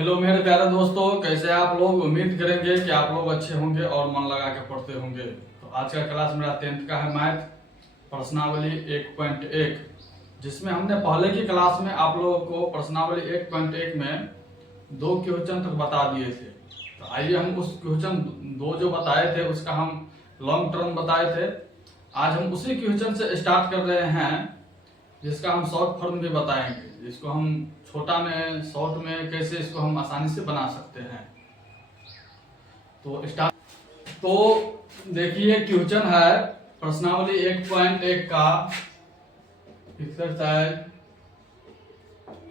Hello मेरे प्यारे दोस्तों, कैसे आप लोग। उम्मीद करेंगे कि आप लोग अच्छे होंगे और मन लगा के पढ़ते होंगे। तो आज का क्लास मेरा 10th का है, मैथ प्रश्नावली 1.1, जिसमें हमने पहले की क्लास में आप लोगों को प्रश्नावली 1.1 में 2 क्वेश्चन तक बता दिए थे। तो आइए हम उस क्वेश्चन 2 जो बताए थे उसका हम लॉन्ग टर्म बताए थे। आज हम उसी क्वेश्चन से स्टार्ट कर रहे हैं जिसका हम शॉर्ट फॉर्म भी बताएंगे। इसको हम छोटा में शॉर्ट में कैसे इसको हम आसानी से बना सकते हैं। तो स्टार्ट। तो देखिए क्वेश्चन है प्रश्नावली 1.1 का एक्सरसाइज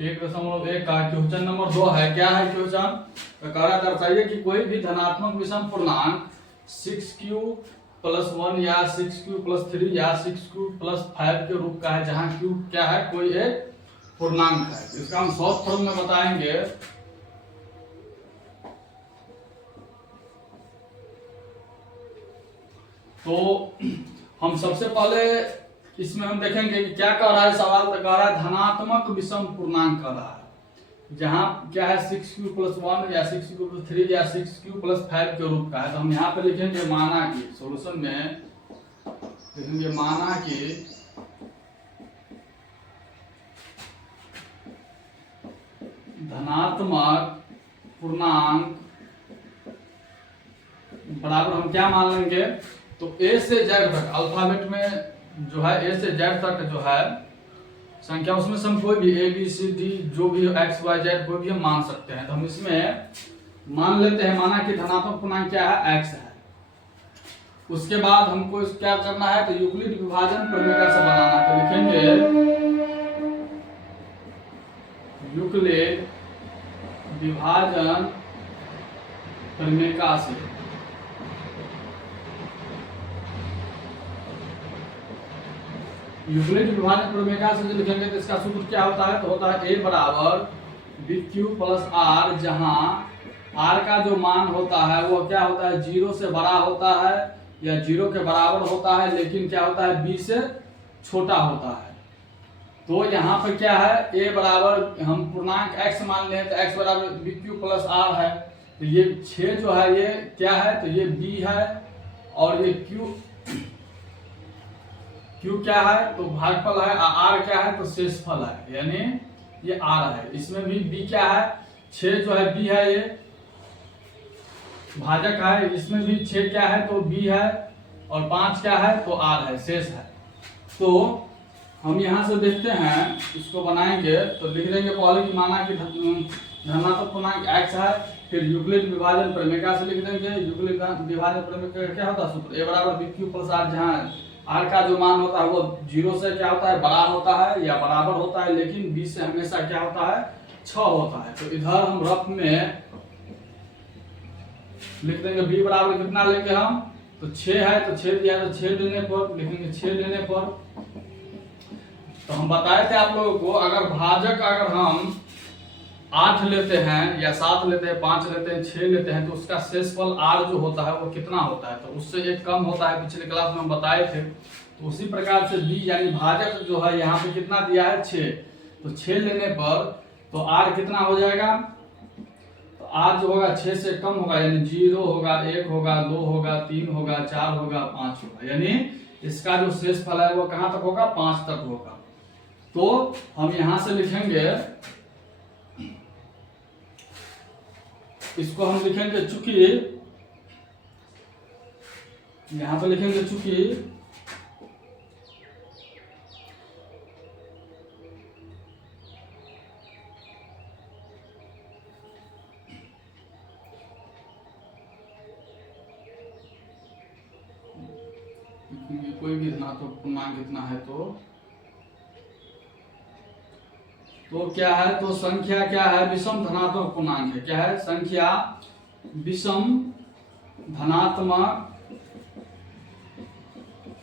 1.1 का क्वेश्चन नंबर 2 है। क्या है क्वेश्चन? कह दर्शाइए कि कोई भी धनात्मक विषम पूर्णांक 6q + 1 या 6q + 3 या 6q + 5 के रूप का है, जहां q क्या है, कोई एक पूर्णांक है। इसका हम शॉर्ट फॉर्म में बताएंगे। तो हम सबसे पहले इसमें हम देखेंगे कि क्या कह रहा है सवाल। तो कह रहा है धनात्मक विषम पूर्णांक कह रहा है, जहां क्या है 6q + 1 या 6q + 3 या 6q + 5 के रूप का है। तो हम यहाँ पे लिखेंगे माना कि सॉल्यूशन में लिखेंगे माना कि धनात्मक पूर्णांक बराबर हम क्या मान लेंगे। तो ए से जेड तक अल्फाबेट में जो है ए से जेड तक जो है संख्या, उसमें से हम कोई भी ए बी सी डी जो भी एक्स वाई जेड कोई भी हम मान सकते हैं। तो हम इसमें मान लेते हैं माना कि धनात्मक पूर्णांक क्या है, एक्स है। उसके बाद हमको क्या करना है, तो यूक्लिड विभाजन प्रमेय से बनाना है। तो लिखेंगे यूक्लिड विभाजन प्रमेय से यूक्लिड विभाजन प्रमेय से जो लिखेंगे तो इसका सूत्र क्या होता है, तो होता है a बराबर bq + r, जहां r का जो मान होता है वो क्या होता है, 0 से बड़ा होता है या 0 के बराबर होता है, लेकिन क्या होता है b से छोटा होता है। तो यहाँ पर क्या है, a बराबर हम पूर्णांक x मान लें तो x बराबर bq + r है। तो ये 6 जो है ये क्या है, तो ये b है और ये q क्या है, तो भागफल है, r क्या है, तो शेषफल है, यानी ये r है। इसमें भी b क्या है, 6 जो है b है, ये भाजक है। इसमें भी 6 क्या है, तो b है और 5 क्या है, तो r है, शेष है। तो हम यहाँ से देखते हैं, इसको बनाएंगे तो लिख देंगे पहले की माना कि धनात्मक पूर्णांक x है, फिर यूक्लिड विभाजन प्रमेय से लिख देंगे। यूक्लिड विभाजन प्रमेय क्या होता है सूत्र, a बराबर bq + r, जहाँ r का जो मान होता है वो 0 से क्या होता है, बड़ा होता है या बराबर होता है, लेकिन b से हमेशा क्या होता है, 6 होता है। तो इधर हम रफ में लिख देंगे b बराबर कितना लेंगे हम, तो 6 है, तो 6 दिया, तो 6 लेने पर लिखेंगे 6 लेने पर। तो हम बताए थे आप लोगों को, अगर भाजक अगर हम 8 लेते हैं या 7 लेते हैं, 5 लेते हैं, 6 लेते हैं, तो उसका शेषफल r जो होता है वो कितना होता है, तो उससे एक कम होता है। पिछले क्लास में हम बताए थे। तो उसी प्रकार से b यानी भाजक जो है यहाँ पे कितना दिया है, 6। तो 6 लेने पर तो r कितना हो जाएगा, तो r जो होगा 6 से कम होगा, यानी 0 होगा, 1 होगा, 2 होगा, 3 होगा, 4 होगा, 5 होगा, यानी इसका जो शेषफल है वो कहाँ तक होगा, 5 तक होगा। तो हम यहां से लिखेंगे, इसको हम लिखेंगे चूंकि, यहां पे लिखेंगे चूंकि कोई भी धनात्मक पूर्णांक इतना है तो क्या है, तो संख्या क्या है, विषम धनात्मक पूर्णांक है। क्या है, संख्या विषम धनात्मक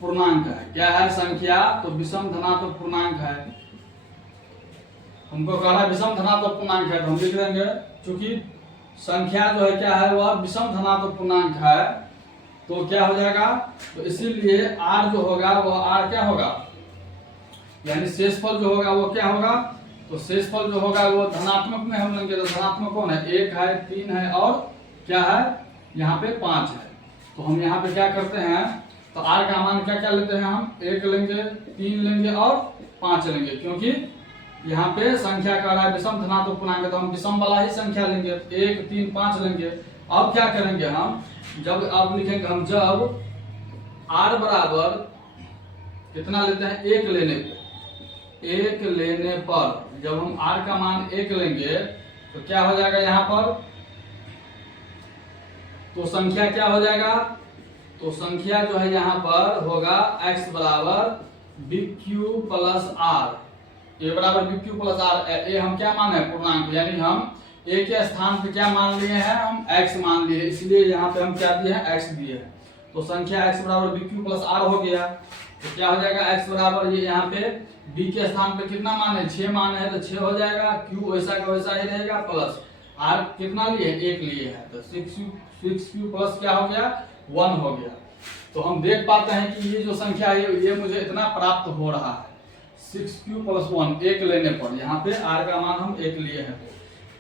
पूर्णांक है। क्या है, संख्या तो विषम धनात्मक पूर्णांक है। हमको कह रहा है विषम धनात्मक पूर्णांक है, तो हम लिख देंगे चूंकि संख्या जो है क्या है, वह विषम धनात्मक पूर्णांक है, तो क्या हो जाएगा, तो इसीलिए r जो होगा वह r क्या होगा, यानी शेषफल जो होगा वो क्या होगा, तो शेषफल जो होगा वो धनात्मक में हम लेंगे। तो धनात्मक कौन है, 1 है, 3 है और क्या है यहाँ पे 5 है। तो हम यहाँ पे क्या करते हैं, तो r का मान क्या क्या लेते हैं हम, 1 लेंगे, 3 लेंगे और 5 लेंगे, क्योंकि यहाँ पे संख्या का रहा है विषम धनात्मक पूर्णांक है, तो हम विषम वाला ही संख्या लेंगे। 1 3 5 लेंगे। अब क्या करेंगे हम, जब अब लिखेंगे हम, जब r बराबर कितना लेते हैं, 1 लेने पे, 1 लेने पर जब हम r का मान 1 लेंगे तो क्या हो जाएगा यहाँ पर, तो संख्या क्या हो जाएगा, तो संख्या जो है यहाँ पर होगा x बराबर BQ प्लस r, a बराबर BQ प्लस r। ए हम क्या मान है, पूर्णांक, यानी हम a के स्थान पे क्या मान लिए हैं, हम x मान लिए, इसलिए यहाँ पे हम क्या दिए हैं, x दिए हैं। तो संख्या x बराबर BQ प्लस r हो गया। तो क्या हो जाएगा, x बराबर ये यहाँ पे b के स्थान पे कितना मान है, 6 मान है, तो 6 हो जाएगा, q वैसा का वैसा ही रहेगा, प्लस r कितना लिए, 1 लिए है, तो 6q प्लस क्या हो गया, 1 हो गया। तो हम देख पाते हैं कि ये जो संख्या है ये मुझे इतना प्राप्त हो रहा है, 6q प्लस 1 1 लेने पर, यहाँ पे r का मान हम 1 लिए हैं।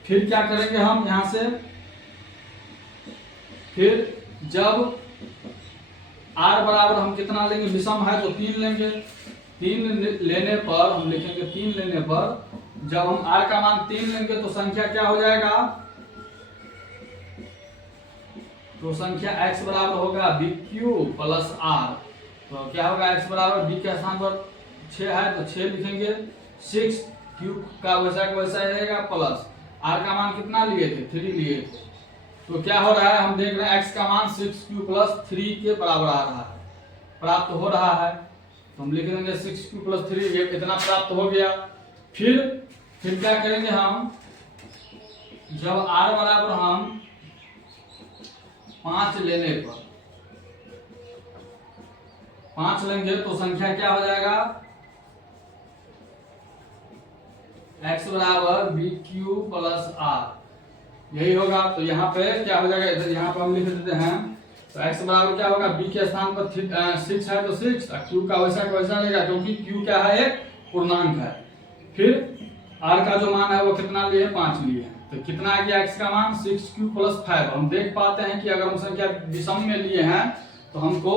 फिर क्या करेंगे हम यहाँ से, फिर जब r बराबर हम कितना लेंगे, विषम है तो 3 लेंगे, 3 लेने पर हम लिखेंगे, 3 लेने पर जब हम r का मान 3 लेंगे तो संख्या क्या हो जाएगा, तो संख्या x बराबर होगा BQ प्लस r। तो क्या होगा, x बराबर b के स्थान पर 6 है तो 6 लिखेंगे, 6 q का वैसा रहेगा, प्लस r का मान कितना लिए थे, 3 लिए थे। तो क्या हो रहा है, हम देख रहे हैं x का मान 6q प्लस 3 के बराबर आ रहा है, प्राप्त हो रहा है। तो हम लिख देंगे 6q प्लस 3, ये इतना प्राप्त हो गया। फिर क्या करेंगे हम, जब r बराबर हम 5 लेने पर 5 लेंगे तो संख्या क्या हो जाएगा, x बराबर BQ प्लस r, यही होगा। तो यहाँ पे क्या हो जाएगा, इधर यहाँ पर हम लिख देते हैं, तो x बराबर क्या होगा, b के स्थान पर 6 है तो 6, q का वैसा रहेगा, क्योंकि q क्या है, एक पूर्णांक है। फिर r का जो मान है वो कितना लिए, 5 लिए हैं। तो कितना आ गया x का मान, 6q प्लस 5। हम देख पाते हैं कि अगर हम संख्या विषम में लिए हैं तो हमको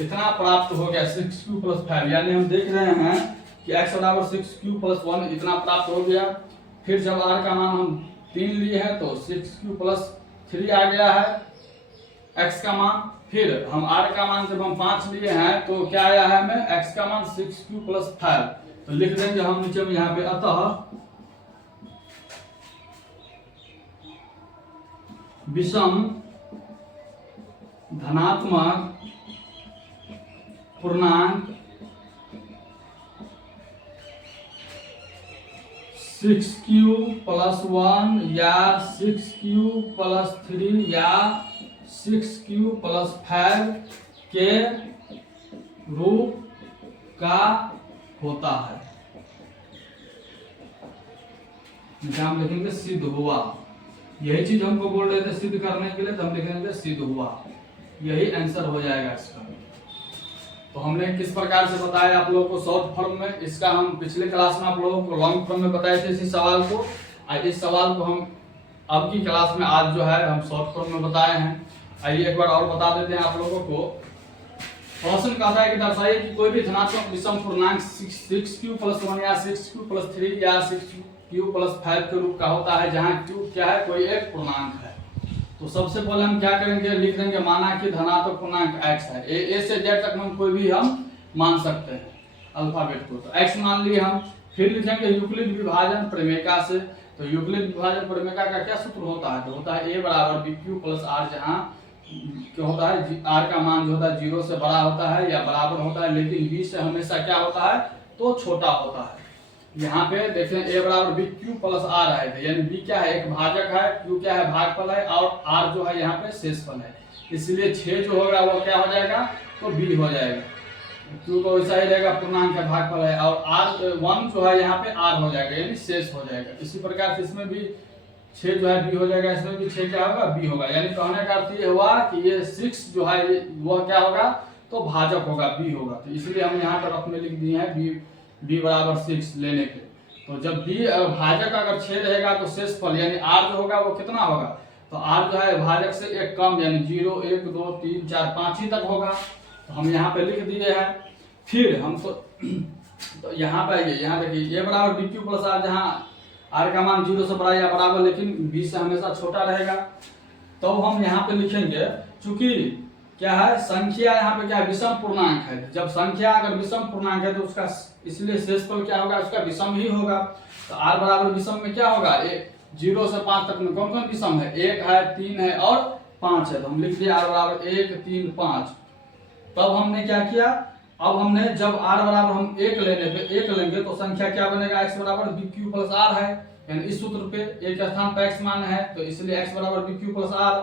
इतना प्राप्त हो गया, 6q प्लस 5, यानी हम देख रहे हैं कि x बराबर 6q प्लस 1 इतना प्राप्त हो गया। फिर जब r का मान हम 3 लिए हैं तो 6q प्लस 3 आ गया है x का मान। फिर हम r का मान जब हम 5 लिए हैं तो क्या आया है हमें, x का मान 6q प्लस 5। तो लिख देंगे हम नीचे में यहाँ पे, अतः विषम धनात्मक पूर्णांक 6q प्लस 1 या 6q प्लस 3 या 6q प्लस 5 के रूप का होता है। हम लिखेंगे सिद्ध हुआ, यही चीज हमको बोल रहे थे सिद्ध करने के लिए, तो हम लिखेंगे सिद्ध हुआ, यही आंसर हो जाएगा इसका। तो हमने किस प्रकार से बताया आप लोगों को शॉर्ट फॉर्म में, इसका हम पिछले क्लास में आप लोगों को लॉन्ग फॉर्म में बताए थे इसी सवाल को, और इस सवाल को हम अब की क्लास में आज जो है हम शॉर्ट फॉर्म में बताए हैं। आइए एक बार और बता देते हैं आप लोगों को। प्रश्न कहता है कि दर्शाइए कि कोई भी धनात्मक विषम पूर्णांक 6q प्लस 1 या 6q प्लस 3 या 6q प्लस 5 के रूप का होता है, जहाँ q क्या है, कोई एक पूर्णांक है। तो सबसे पहले हम क्या करेंगे, लिख देंगे माना कि धनात्मक पूर्णांक x है, a से z तक हम कोई भी हम मान सकते हैं अल्फाबेट को, तो x मान लिए हम। फिर लिखेंगे यूक्लिड विभाजन प्रमेयिका से। तो यूक्लिड विभाजन प्रमेयिका का क्या सूत्र होता है, तो होता है a बराबर BQ प्लस r, जहाँ क्या होता है, r का मान जो होता है 0 से बड़ा होता है या बराबर होता है, लेकिन b से हमेशा क्या होता है, तो छोटा होता है। यहाँ पे देखें a बराबर BQ प्लस r है, यानी b क्या है, एक भाजक है, q क्या है, भागफल है, और r जो है यहाँ पे शेषफल है, इसलिए 6 जो होगा वो क्या हो जाएगा, तो b हो जाएगा। q को वैसा ही रहेगा, पूर्णांक है, भागफल है, और r1 जो है यहाँ पे r हो जाएगा, यानी शेष हो जाएगा। इसी प्रकार से इसमें भी 6 जो है b हो जाएगा, इसमें भी 6 क्या होगा, b होगा। यानी कहने का अर्थ ये हुआ कि ये 6 जो है वह क्या होगा, तो भाजक होगा, b होगा। तो इसलिए हम यहाँ पर अपने लिख दिए हैं b बराबर 6 लेने के। तो जब बी भाजक अगर 6 रहेगा तो शेषफल यानी आर जो होगा वो कितना होगा, तो आर जो है भाजक से एक कम यानी 0 1 2 3 4 5 ही तक होगा। तो हम यहाँ पे लिख दिए हैं। फिर हम तो यहाँ पे आइए, यहाँ देखिए ए बराबर बी क्यू प्लस आर, जहाँ आर का मान 0 से बड़ा या बराबर लेकिन बी से हमेशा छोटा रहेगा। तो हम यहाँ पे लिखेंगे, चूंकि क्या है संख्या यहाँ पे क्या है विषम पूर्णांक है, जब संख्या अगर विषम पूर्णांक है तो उसका इसलिए शेषफल क्या होगा, उसका विषम ही होगा। तो आर बराबर विषम में क्या होगा, 0 से 5 तक में कौन कौन विषम है, 1 है 3 है और 5 है। तो हम लिख दिए आर बराबर 1 3 5। तब हमने क्या किया, अब हमने जब आर बराबर हम 1 लेने पे 1 लेंगे तो संख्या क्या बनेगा, एक्स बराबर बी क्यू प्लस आर है, यानी इस सूत्र पे एक स्थान पर एक्स मान है तो इसलिए एक्स बराबर बी क्यू प्लस आर।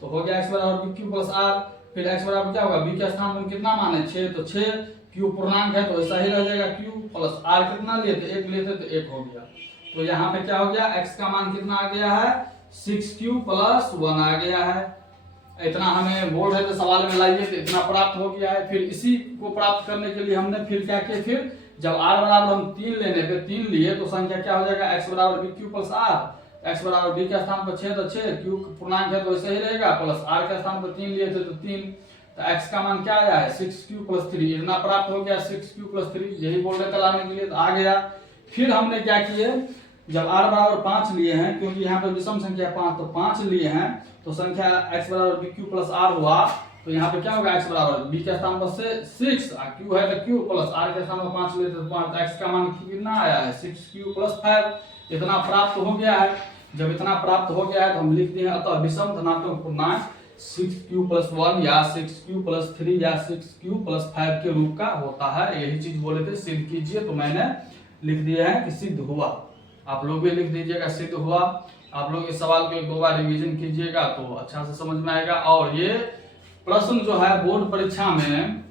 तो हो गया एक्स बराबर बी क्यू प्लस आर। फिर एक्स बराबर क्या होगा, बी के स्थान पर कितना मान है 6, तो 6 क्यू पूर्णांक है तो ऐसा ही रह जाएगा, क्यू प्लस आर कितना लिए थे 1 लिए थे तो 1 हो गया। तो यहाँ पे क्या हो गया, एक्स का मान कितना आ गया है 6q प्लस 1 आ गया है। इतना हमें बोर्ड है तो सवाल में लाइए तो इतना प्राप्त हो गया है। फिर इसी को प्राप्त करने के लिए हमने फिर क्या किया, फिर जब आर बराबर हम 3 लेने पे 3 लिए तो संख्या क्या हो जाएगा, एक्स बराबर b Q plus r. X बराबर बी के स्थान पर 6 तो 6 क्यू पूर्णांक है तो वैसे ही रहेगा, प्लस आर के स्थान पर 3 लिए थे तो 3। तो एक्स का मान क्या आया है 6q प्लस 3, इतना प्राप्त हो गया 6q प्लस 3, यही बोल रहे थे लाने के लिए तो आ गया। फिर हमने क्या किए, जब r बराबर 5 लिए हैं, क्योंकि यहाँ पे विषम संख्या 5 तो 5 लिए हैं तो संख्या x बराबर बी क्यू प्लस आर हुआ। तो यहाँ पे क्या होगा, x बराबर b के स्थान पर से 6 q है तो q प्लस r के स्थान पर 5 लेते तो 5, x का मान कितना आया है 6q प्लस 5। इतना प्राप्त हो गया है। जब इतना प्राप्त हो गया है तो हम लिखते हैं अतः विषम धनात्मक पूर्णांक 6q प्लस 1 या 6q प्लस 3 या 6q प्लस 5 के रूप का होता है। यही चीज बोले थे सिद्ध कीजिए, तो मैंने लिख दिया है कि सिद्ध हुआ। आप लोग भी लिख दीजिएगा सिद्ध हुआ। आप लोग इस सवाल को 1-2 बार रिवीजन कीजिएगा तो अच्छा से समझ में आएगा। और ये प्रश्न जो है बोर्ड परीक्षा में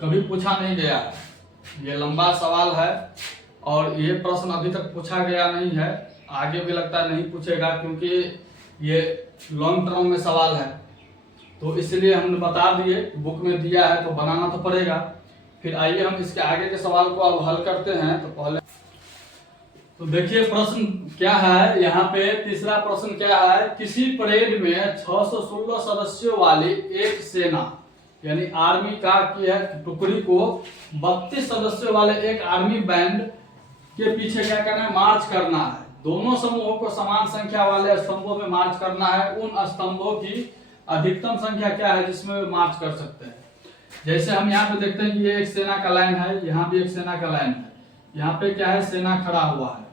कभी पूछा नहीं गया, ये लंबा सवाल है और ये प्रश्न अभी तक पूछा गया नहीं है, आगे भी लगता नहीं पूछेगा क्योंकि ये लॉन्ग टर्म में सवाल है। तो इसलिए हमने बता दिए, बुक में दिया है तो बनाना तो पड़ेगा। फिर आइए हम इसके आगे के सवाल को अब हल करते हैं। तो पहले तो देखिए प्रश्न क्या है, यहाँ पे तीसरा प्रश्न क्या है, किसी परेड में 616 सदस्यों वाली एक सेना यानी आर्मी का की है टुकड़ी को 32 सदस्यों वाले एक आर्मी बैंड के पीछे क्या करना है, मार्च करना है। दोनों समूहों को समान संख्या वाले स्तंभों में मार्च करना है। उन स्तंभों की अधिकतम संख्या क्या है जिसमें वे मार्च कर सकते हैं। जैसे हम यहाँ पे देखते हैं कि ये एक सेना का लाइन है, यहाँ भी एक सेना का लाइन है, यहाँ पे क्या है सेना खड़ा हुआ है,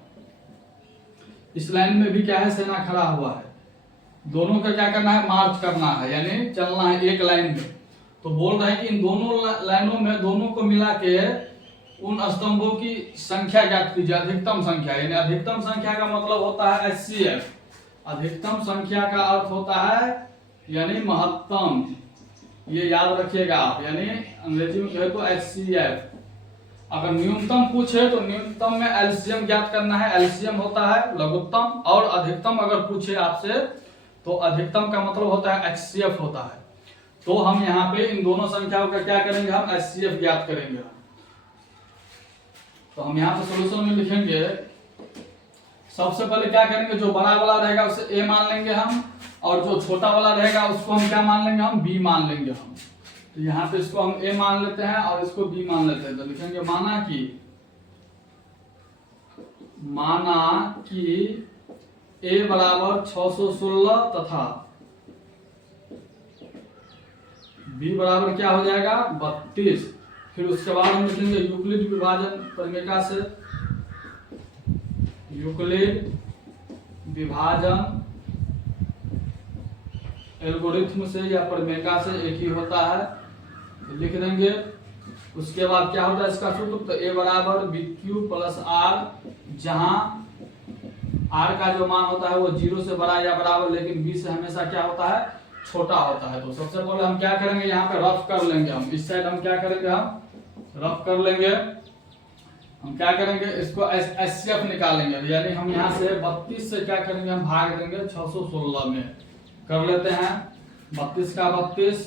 इस लाइन में भी क्या है सेना खड़ा हुआ है। दोनों का क्या करना है, मार्च करना है यानी चलना है एक लाइन में। तो बोल रहे हैं कि इन दोनों लाइनों में दोनों को मिला के उन स्तंभों की संख्या ज्ञात कीजिए, अधिकतम संख्या। यानी अधिकतम संख्या का मतलब होता है HCF। अधिकतम संख्या का अर्थ होता है यानी महत्तम, ये याद रखिएगा आप, यानी अंग्रेजी में कहे तो HCF। अगर न्यूनतम पूछे तो न्यूनतम में LCM ज्ञात करना है, LCM होता है लघुत्तम। और अधिकतम अगर पूछे आपसे तो अधिकतम का मतलब होता है HCF होता है। तो हम यहाँ पे इन दोनों संख्याओं का क्या करेंगे, हम HCF ज्ञात करेंगे। तो हम यहाँ पे सॉल्यूशन में लिखेंगे, सबसे पहले क्या करेंगे, जो बड़ा वाला रहेगा उसे A मान लेंगे हम, और जो छोटा वाला रहेगा उसको हम क्या मान लेंगे, हम B मान लेंगे हम। तो यहाँ पे इसको हम A मान लेते हैं और इसको B मान लेते हैं। तो लिखेंगे माना कि A बराबर 616 तथा B बराबर क्या हो जाएगा 32। फिर उसके बाद हम लिखेंगे यूक्लिड विभाजन परिमेका से, यूक्लिड विभाजन एल्गोरिथम से या परिमेका से एक ही होता है, तो लिख देंगे। उसके बाद क्या होता है इसका सूत्र, तो A बराबर बी क्यू प्लस आर, जहां R का जो मान होता है वो 0 से बड़ा या बराबर लेकिन B से हमेशा क्या होता है, छोटा होता है। तो सबसे पहले हम क्या करेंगे, यहाँ पे रफ कर लेंगे हम, इस साइड हम क्या करेंगे, हम रफ कर लेंगे। हम क्या करेंगे, इसको HCF निकालेंगे, यानी हम यहाँ से 32 से क्या करेंगे, हम भाग देंगे 616 में। कर लेते हैं 32 का 32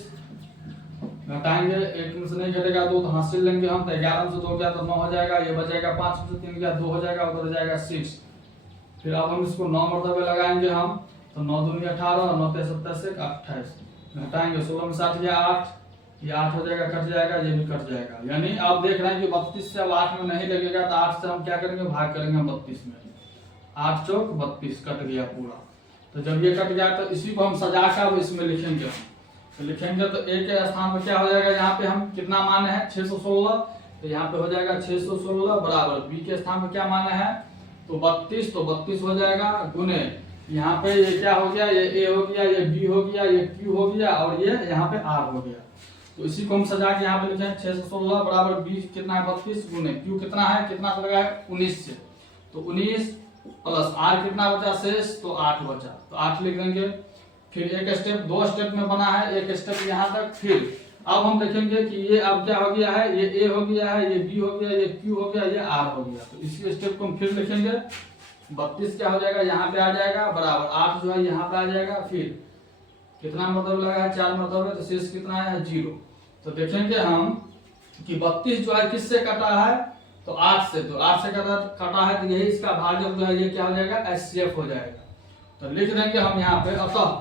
घटाएंगे, एक में से नहीं घटेगा 2 तो हासिल लेंगे हम, तो 11 से 2 गया तो 9 हो जाएगा, ये बचेगा 5 से 3 गया 2 हो जाएगा, उधर हो जाएगा 6। फिर अब हम इसको 9 मरतबे लगाएंगे हम, तो 9 दूनी 18, 9 ते 27 28, घटाएंगे 16 में 60 गया 8, ये 8 हो जाएगा, कट जाएगा, ये भी कट जाएगा। यानी आप देख रहे हैं कि 32 से अब 8 में नहीं लगेगा, तो 8 से हम क्या करेंगे, भाग करेंगे हम 32 में, 8 चौक 32 कट गया पूरा। तो जब ये कट गया तो इसी को हम सजा कर इसमें लिखेंगे, तो लिखेंगे तो ए के स्थान पर क्या हो जाएगा, यहाँ पे हम कितना माने हैं 616, तो यहाँ पे हो जाएगा 616 बराबर बी के स्थान पर क्या माने हैं तो 32, तो 32 हो जाएगा गुने यहाँ पे ये क्या हो गया, ये ए हो गया, ये बी हो गया, ये क्यू हो गया और ये यहाँ पे आर हो गया। तो इसी को हम सजा के यहाँ पे लिखे हैं 616 बराबर बी कितना है 32 गुने क्यू कितना है, कितना लगा है 19 से, तो 19 प्लस आर कितना बचा शेष, तो 8 बचा, तो 8 लिख देंगे। फिर एक स्टेप 2 स्टेप में बना है, एक स्टेप यहाँ तक। फिर अब हम देखेंगे कि ये अब क्या हो गया है, ये ए हो गया है, ये बी हो गया, ये क्यू हो गया, ये आर हो गया। तो इसी स्टेप को हम फिर लिखेंगे, 32 क्या हो जाएगा यहाँ पे आ जाएगा बराबर 8 जो है यहाँ पे आ जाएगा। फिर कितना मतलब लगा है 4 मतलब, तो शेष कितना है 0। तो देखेंगे हम कि 32 जो है किससे कटा है, तो 8 से, तो 8 से कटा है, तो यही इसका भाजक जो है ये क्या हो जाएगा एचसीएफ हो जाएगा। तो लिख देंगे हम यहाँ पे, अतः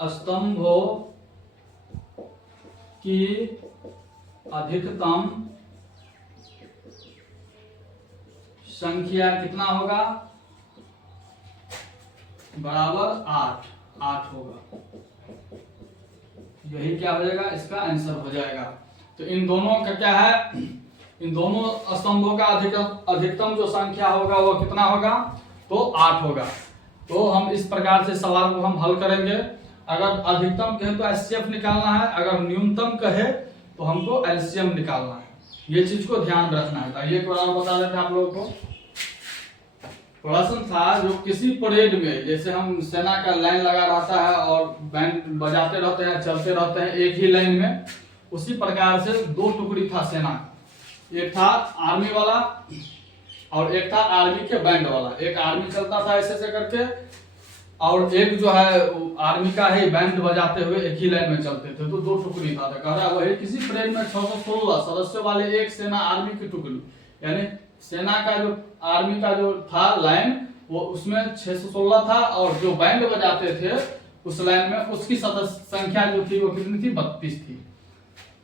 स्तंभों की अधिकतम संख्या कितना होगा बराबर 8 होगा। यही क्या हो जाएगा इसका आंसर हो जाएगा। तो इन दोनों का क्या है, इन दोनों स्तंभों का अधिकतम जो संख्या होगा वो कितना होगा, तो 8 होगा। तो हम इस प्रकार से सवाल को हम हल करेंगे। अगर अधिकतम कहे तो एचसीएफ निकालना है, अगर न्यूनतम कहे तो हमको एलसीएम निकालना है। ये चीज को ध्यान रखना है। आइए एक बार बता देते हैं आप लोगों को। प्रश्न था जो किसी परेड में, जैसे हम सेना का लाइन लगा रहता है और बैंड बजाते रहते हैं, चलते रहते हैं एक ही लाइन में, उसी प्रकार से 2 टुकड़ी था सेना, एक था आर्मी वाला और एक था आर्मी के बैंड वाला। एक आर्मी चलता था ऐसे ऐसे करके और एक जो है आर्मी का ही बैंड बजाते हुए एक ही लाइन में चलते थे। तो 2 टुकड़ी था। तो कह रहा है वही किसी परेड में 616 सदस्यों वाले एक सेना आर्मी की टुकड़ी, यानी सेना का जो आर्मी का जो था लाइन वो उसमें 616 था और जो बैंड बजाते थे उस लाइन में उसकी सदस्य संख्या जो थी वो कितनी थी 32 थी।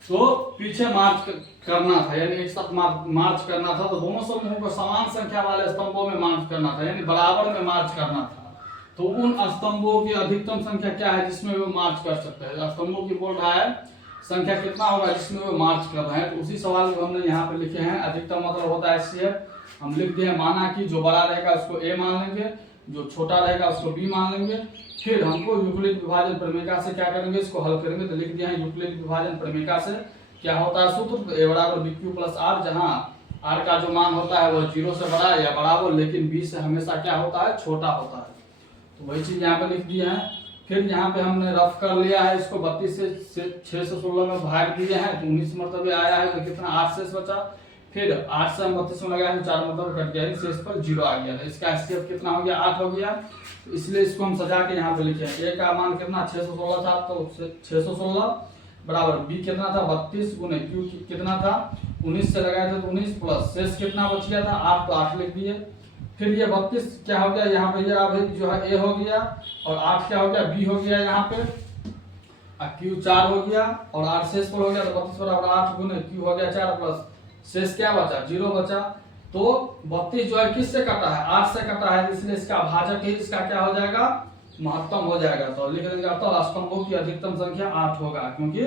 तो पीछे मार्च करना था, यानी एक साथ मार्च करना था। तो दोनों समूहों को समान संख्या वाले स्तंभों में मार्च करना था, यानी बराबर में मार्च करना था। तो उन स्तंभों की अधिकतम संख्या क्या है जिसमें वो मार्च कर सकते हैं। स्तंभों की बोल रहा है संख्या कितना होगा जिसमें वो मार्च कर रहे हैं। तो उसी सवाल को हमने यहाँ पे लिखे हैं। अधिकतम मतलब होता है एचसीएफ। हम लिख दिए, माना कि जो बड़ा रहेगा उसको ए मान लेंगे, जो छोटा रहेगा उसको बी मान लेंगे। फिर हमको यूक्लिड विभाजन प्रमेय से क्या करेंगे, इसको हल करेंगे। तो लिख दिया है यूक्लिड विभाजन प्रमेय से क्या होता है सूत्र, ए बराबर बी क्यू प्लस आर, जहाँ आर का जो मान होता है वो 0 से बड़ा या बराबर, लेकिन बी से हमेशा क्या होता है छोटा होता है। तो वही चीज यहाँ पे लिख दिया है। फिर यहाँ पे हमने रफ कर लिया है इसको, 32 से 616 में भाग दिए हैं तो 19 मरतबे आया है। तो कितना 8 शेष बचा। फिर 8 से हम 32 में लगाए तो 4 मरतबे कट गया, शेष पर 0 आ गया। तो इसका एचसीएफ कितना हो गया 8 हो गया। तो इसलिए इसको हम सजा के यहाँ पे लिखे हैं। ए का मान कितना 616 था, तो 616 बराबर बी कितना था 32 गुने क्यू कितना था 19 से लगाए थे तो 19 प्लस शेष कितना बच गया था 8, तो 8 लिख दिए। फिर ये 32 क्या हो गया यहाँ पे, ये अब जो है ए हो गया और 8 क्या हो गया बी हो गया यहाँ पे, क्यू 4 हो गया और 8 शेष पर हो गया। तो 32 बराबर 8 गुने क्यू हो गया 4 प्लस शेष क्या बचा 0 बचा। तो 32 जो है किससे कटा है 8 से कटा है, इसलिए इसका भाजक ही इसका क्या हो जाएगा महत्तम हो जाएगा। तो लिख देंगे तो स्तंभों की अधिकतम संख्या 8 होगा, क्योंकि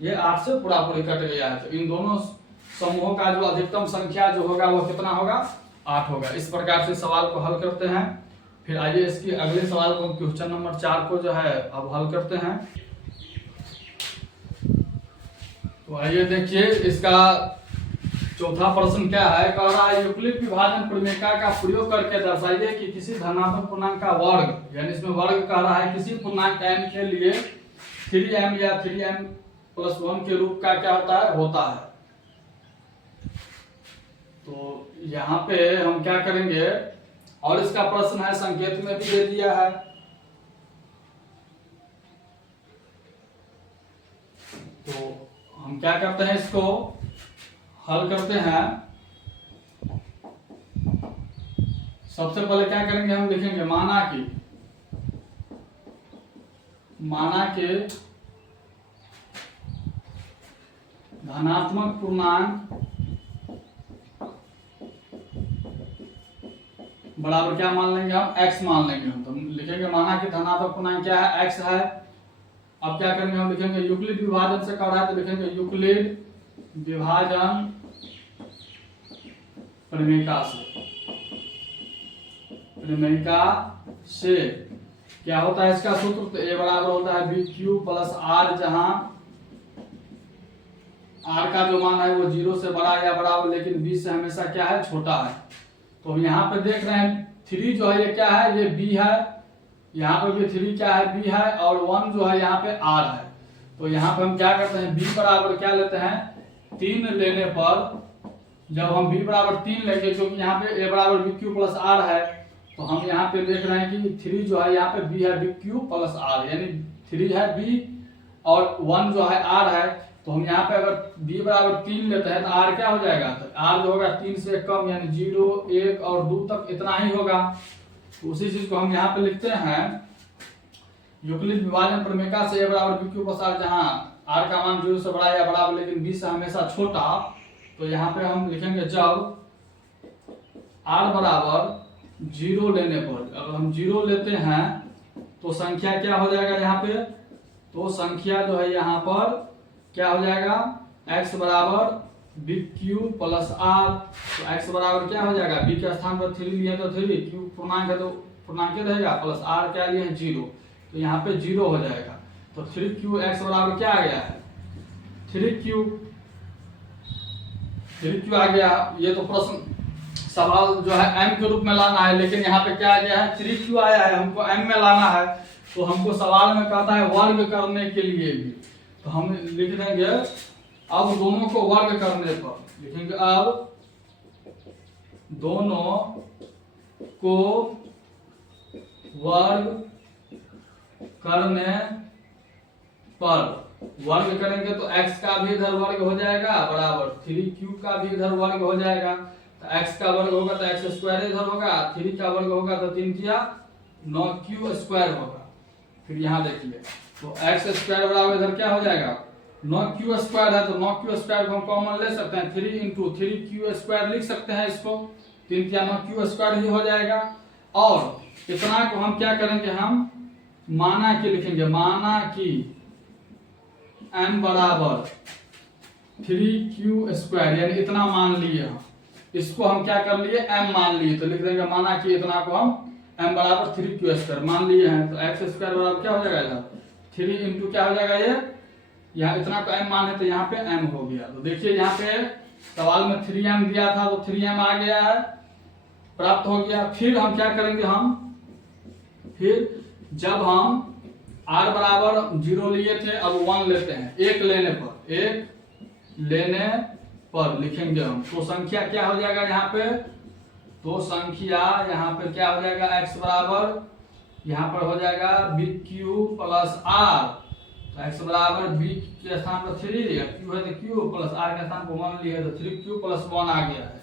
ये 8 से पूरा पूरी कट गया है। तो इन दोनों समूहों का जो अधिकतम संख्या जो होगा वो कितना होगा 8 होगा। इस प्रकार से सवाल को हल करते हैं। फिर आइए इसकी अगले सवाल को, क्वेश्चन नंबर 4 को जो है अब हल करते हैं। तो आइए देखिए इसका चौथा प्रश्न क्या है। कह रहा है यूक्लिड विभाजन प्रमेय का प्रयोग करके दर्शाइए कि किसी धनात्मक पूर्णांक का वर्ग, यानी इसमें वर्ग कह रहा है किसी पूर्णांक m के लिए 3m या 3m+1 के रूप का क्या होता है। तो यहाँ पे हम क्या करेंगे, और इसका प्रश्न है संकेत में भी दे दिया है। हम क्या करते हैं, इसको हल करते हैं। सबसे पहले क्या करेंगे, हम लिखेंगे माना कि धनात्मक पूर्णांक बराबर क्या मान लेंगे हम, x मान लेंगे हम। तो लिखेंगे माना कि धनात्मक पूर्णांक क्या है, x है। अब क्या करेंगे, हम लिखेंगे यूक्लिड विभाजन से कर रहा है, तो लिखेंगे यूक्लिड विभाजन प्रमेयिका से क्या होता है इसका सूत्र, तो a बराबर होता है बी क्यू प्लस आर, जहां r का जो मान है वो 0 से बड़ा या बराबर, लेकिन b से हमेशा क्या है, छोटा है। तो हम यहाँ पे देख रहे हैं 3 जो है ये क्या है, ये b है, यहाँ पे भी 3 क्या है, b है, और 1 जो है यहाँ पे r है। तो यहाँ पे हम क्या करते हैं, b बराबर क्या लेते हैं, 3 लेने पर, जब हम b बराबर 3 लेंगे, क्योंकि यहाँ पे a बराबर बी क्यू प्लस आर है, तो हम यहाँ पे देख रहे हैं कि 3 जो है यहाँ पे b है बी क्यू प्लस आर, यानी 3 है b और 1 जो है r है। तो हम यहाँ पे अगर b बराबर 3 लेते हैं तो r क्या हो जाएगा, तो r जो होगा 3 से कम, यानी 0, 1 और 2 तक इतना ही होगा। तो उसी चीज को हम यहाँ पे लिखते हैं यूक्लिड विभाजन प्रमेयिका से a बराबर बी क्यू प्लस आर, जहाँ r का मान 0 से बड़ा या बराबर लेकिन b से हमेशा छोटा। तो यहाँ पे हम लिखेंगे जब r बराबर 0 लेने पर, अगर हम 0 लेते हैं तो संख्या क्या हो जाएगा यहाँ पे, तो संख्या जो है यहाँ पर क्या हो जाएगा, x बराबर बी क्यू प्लस आर। तो x बराबर क्या हो जाएगा, b के स्थान पर 3 लिए तो 3, क्यू पूर्णांक है तो पूर्णांक रहेगा, प्लस r क्या लिए 0, तो यहाँ पे 0 हो जाएगा। तो 3q x बराबर क्या आ गया है, 3q आ गया। ये तो प्रश्न सवाल जो है m के रूप में लाना है, लेकिन यहाँ पे क्या आ गया है, 3q आया है, हमको m में लाना है। तो हमको सवाल में कहता है वर्ग करने के लिए भी, तो हम लिख देंगे अब दोनों को वर्ग करने पर, लिखेंगे अब दोनों को वर्ग करने पर, वर्ग करेंगे तो x का भी इधर वर्ग हो जाएगा बराबर 3q का भी इधर वर्ग हो जाएगा। तो x का वर्ग होगा तो x स्क्वायर इधर होगा, 3 का वर्ग होगा तो 3 किया 9q स्क्वायर होगा। फिर यहाँ देखिए तो x स्क्वायर बराबर इधर क्या हो जाएगा, 9q स्क्वायर है, तो 9q स्क्वायर को हम कॉमन ले सकते हैं, 3 इंटू 3q स्क्वायर लिख सकते हैं इसको, 3 या 9q स्क्वायर ही हो जाएगा। और इतना को हम क्या करेंगे, हम माना कि लिखेंगे, माना कि m बराबर 3q स्क्वायर, यानी इतना मान लिए हम, इसको हम क्या कर लिए, m मान लिए, तो लिख देंगे माना कि इतना को हम m बराबर 3q स्क्वायर मान लिए हैं। तो x स्क्वायर बराबर क्या हो जाएगा इधर 3 इंटू क्या हो जाएगा, ये यहाँ इतना को m मान है तो यहाँ पे m हो गया। तो देखिए यहाँ पे सवाल में 3m दिया था तो 3m आ गया है, प्राप्त हो गया। फिर हम क्या करेंगे, हम फिर जब हम r बराबर 0 लिए थे, अब 1 लेते हैं, 1 लेने पर लिखेंगे हम, तो संख्या क्या हो जाएगा यहाँ पे, तो संख्या यहाँ पे क्या हो जाएगा, x बराबर यहाँ पर हो जाएगा बी क्यू प्लस आर, तो x बराबर b के स्थान पर 3 लिया, q है तो q प्लस r के स्थान पर 1 लिया, तो 3q प्लस 1 आ गया है।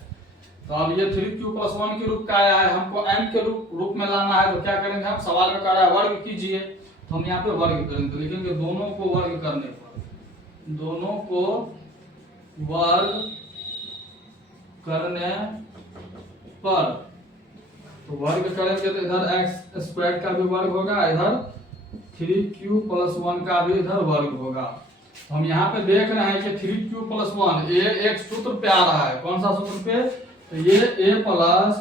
तो अब ये 3q प्लस 1 के रूप का आया है, हमको m के रूप में लाना है। तो क्या करेंगे, हम सवाल में कह रहा है वर्ग कीजिए, तो हम यहाँ पे वर्ग करेंगे, तो लिखेंगे दोनों को वर्ग करने पर, दोनों को वर्ग करने पर, तो वर्ग करेंगे तो इधर x स्क्वायर का भी वर्ग होगा, इधर 3q प्लस 1 का भी इधर वर्ग होगा। तो हम यहाँ पे देख रहे हैं कि 3q प्लस 1 ये एक सूत्र पे आ रहा है, कौन सा सूत्र पे, तो ये a प्लस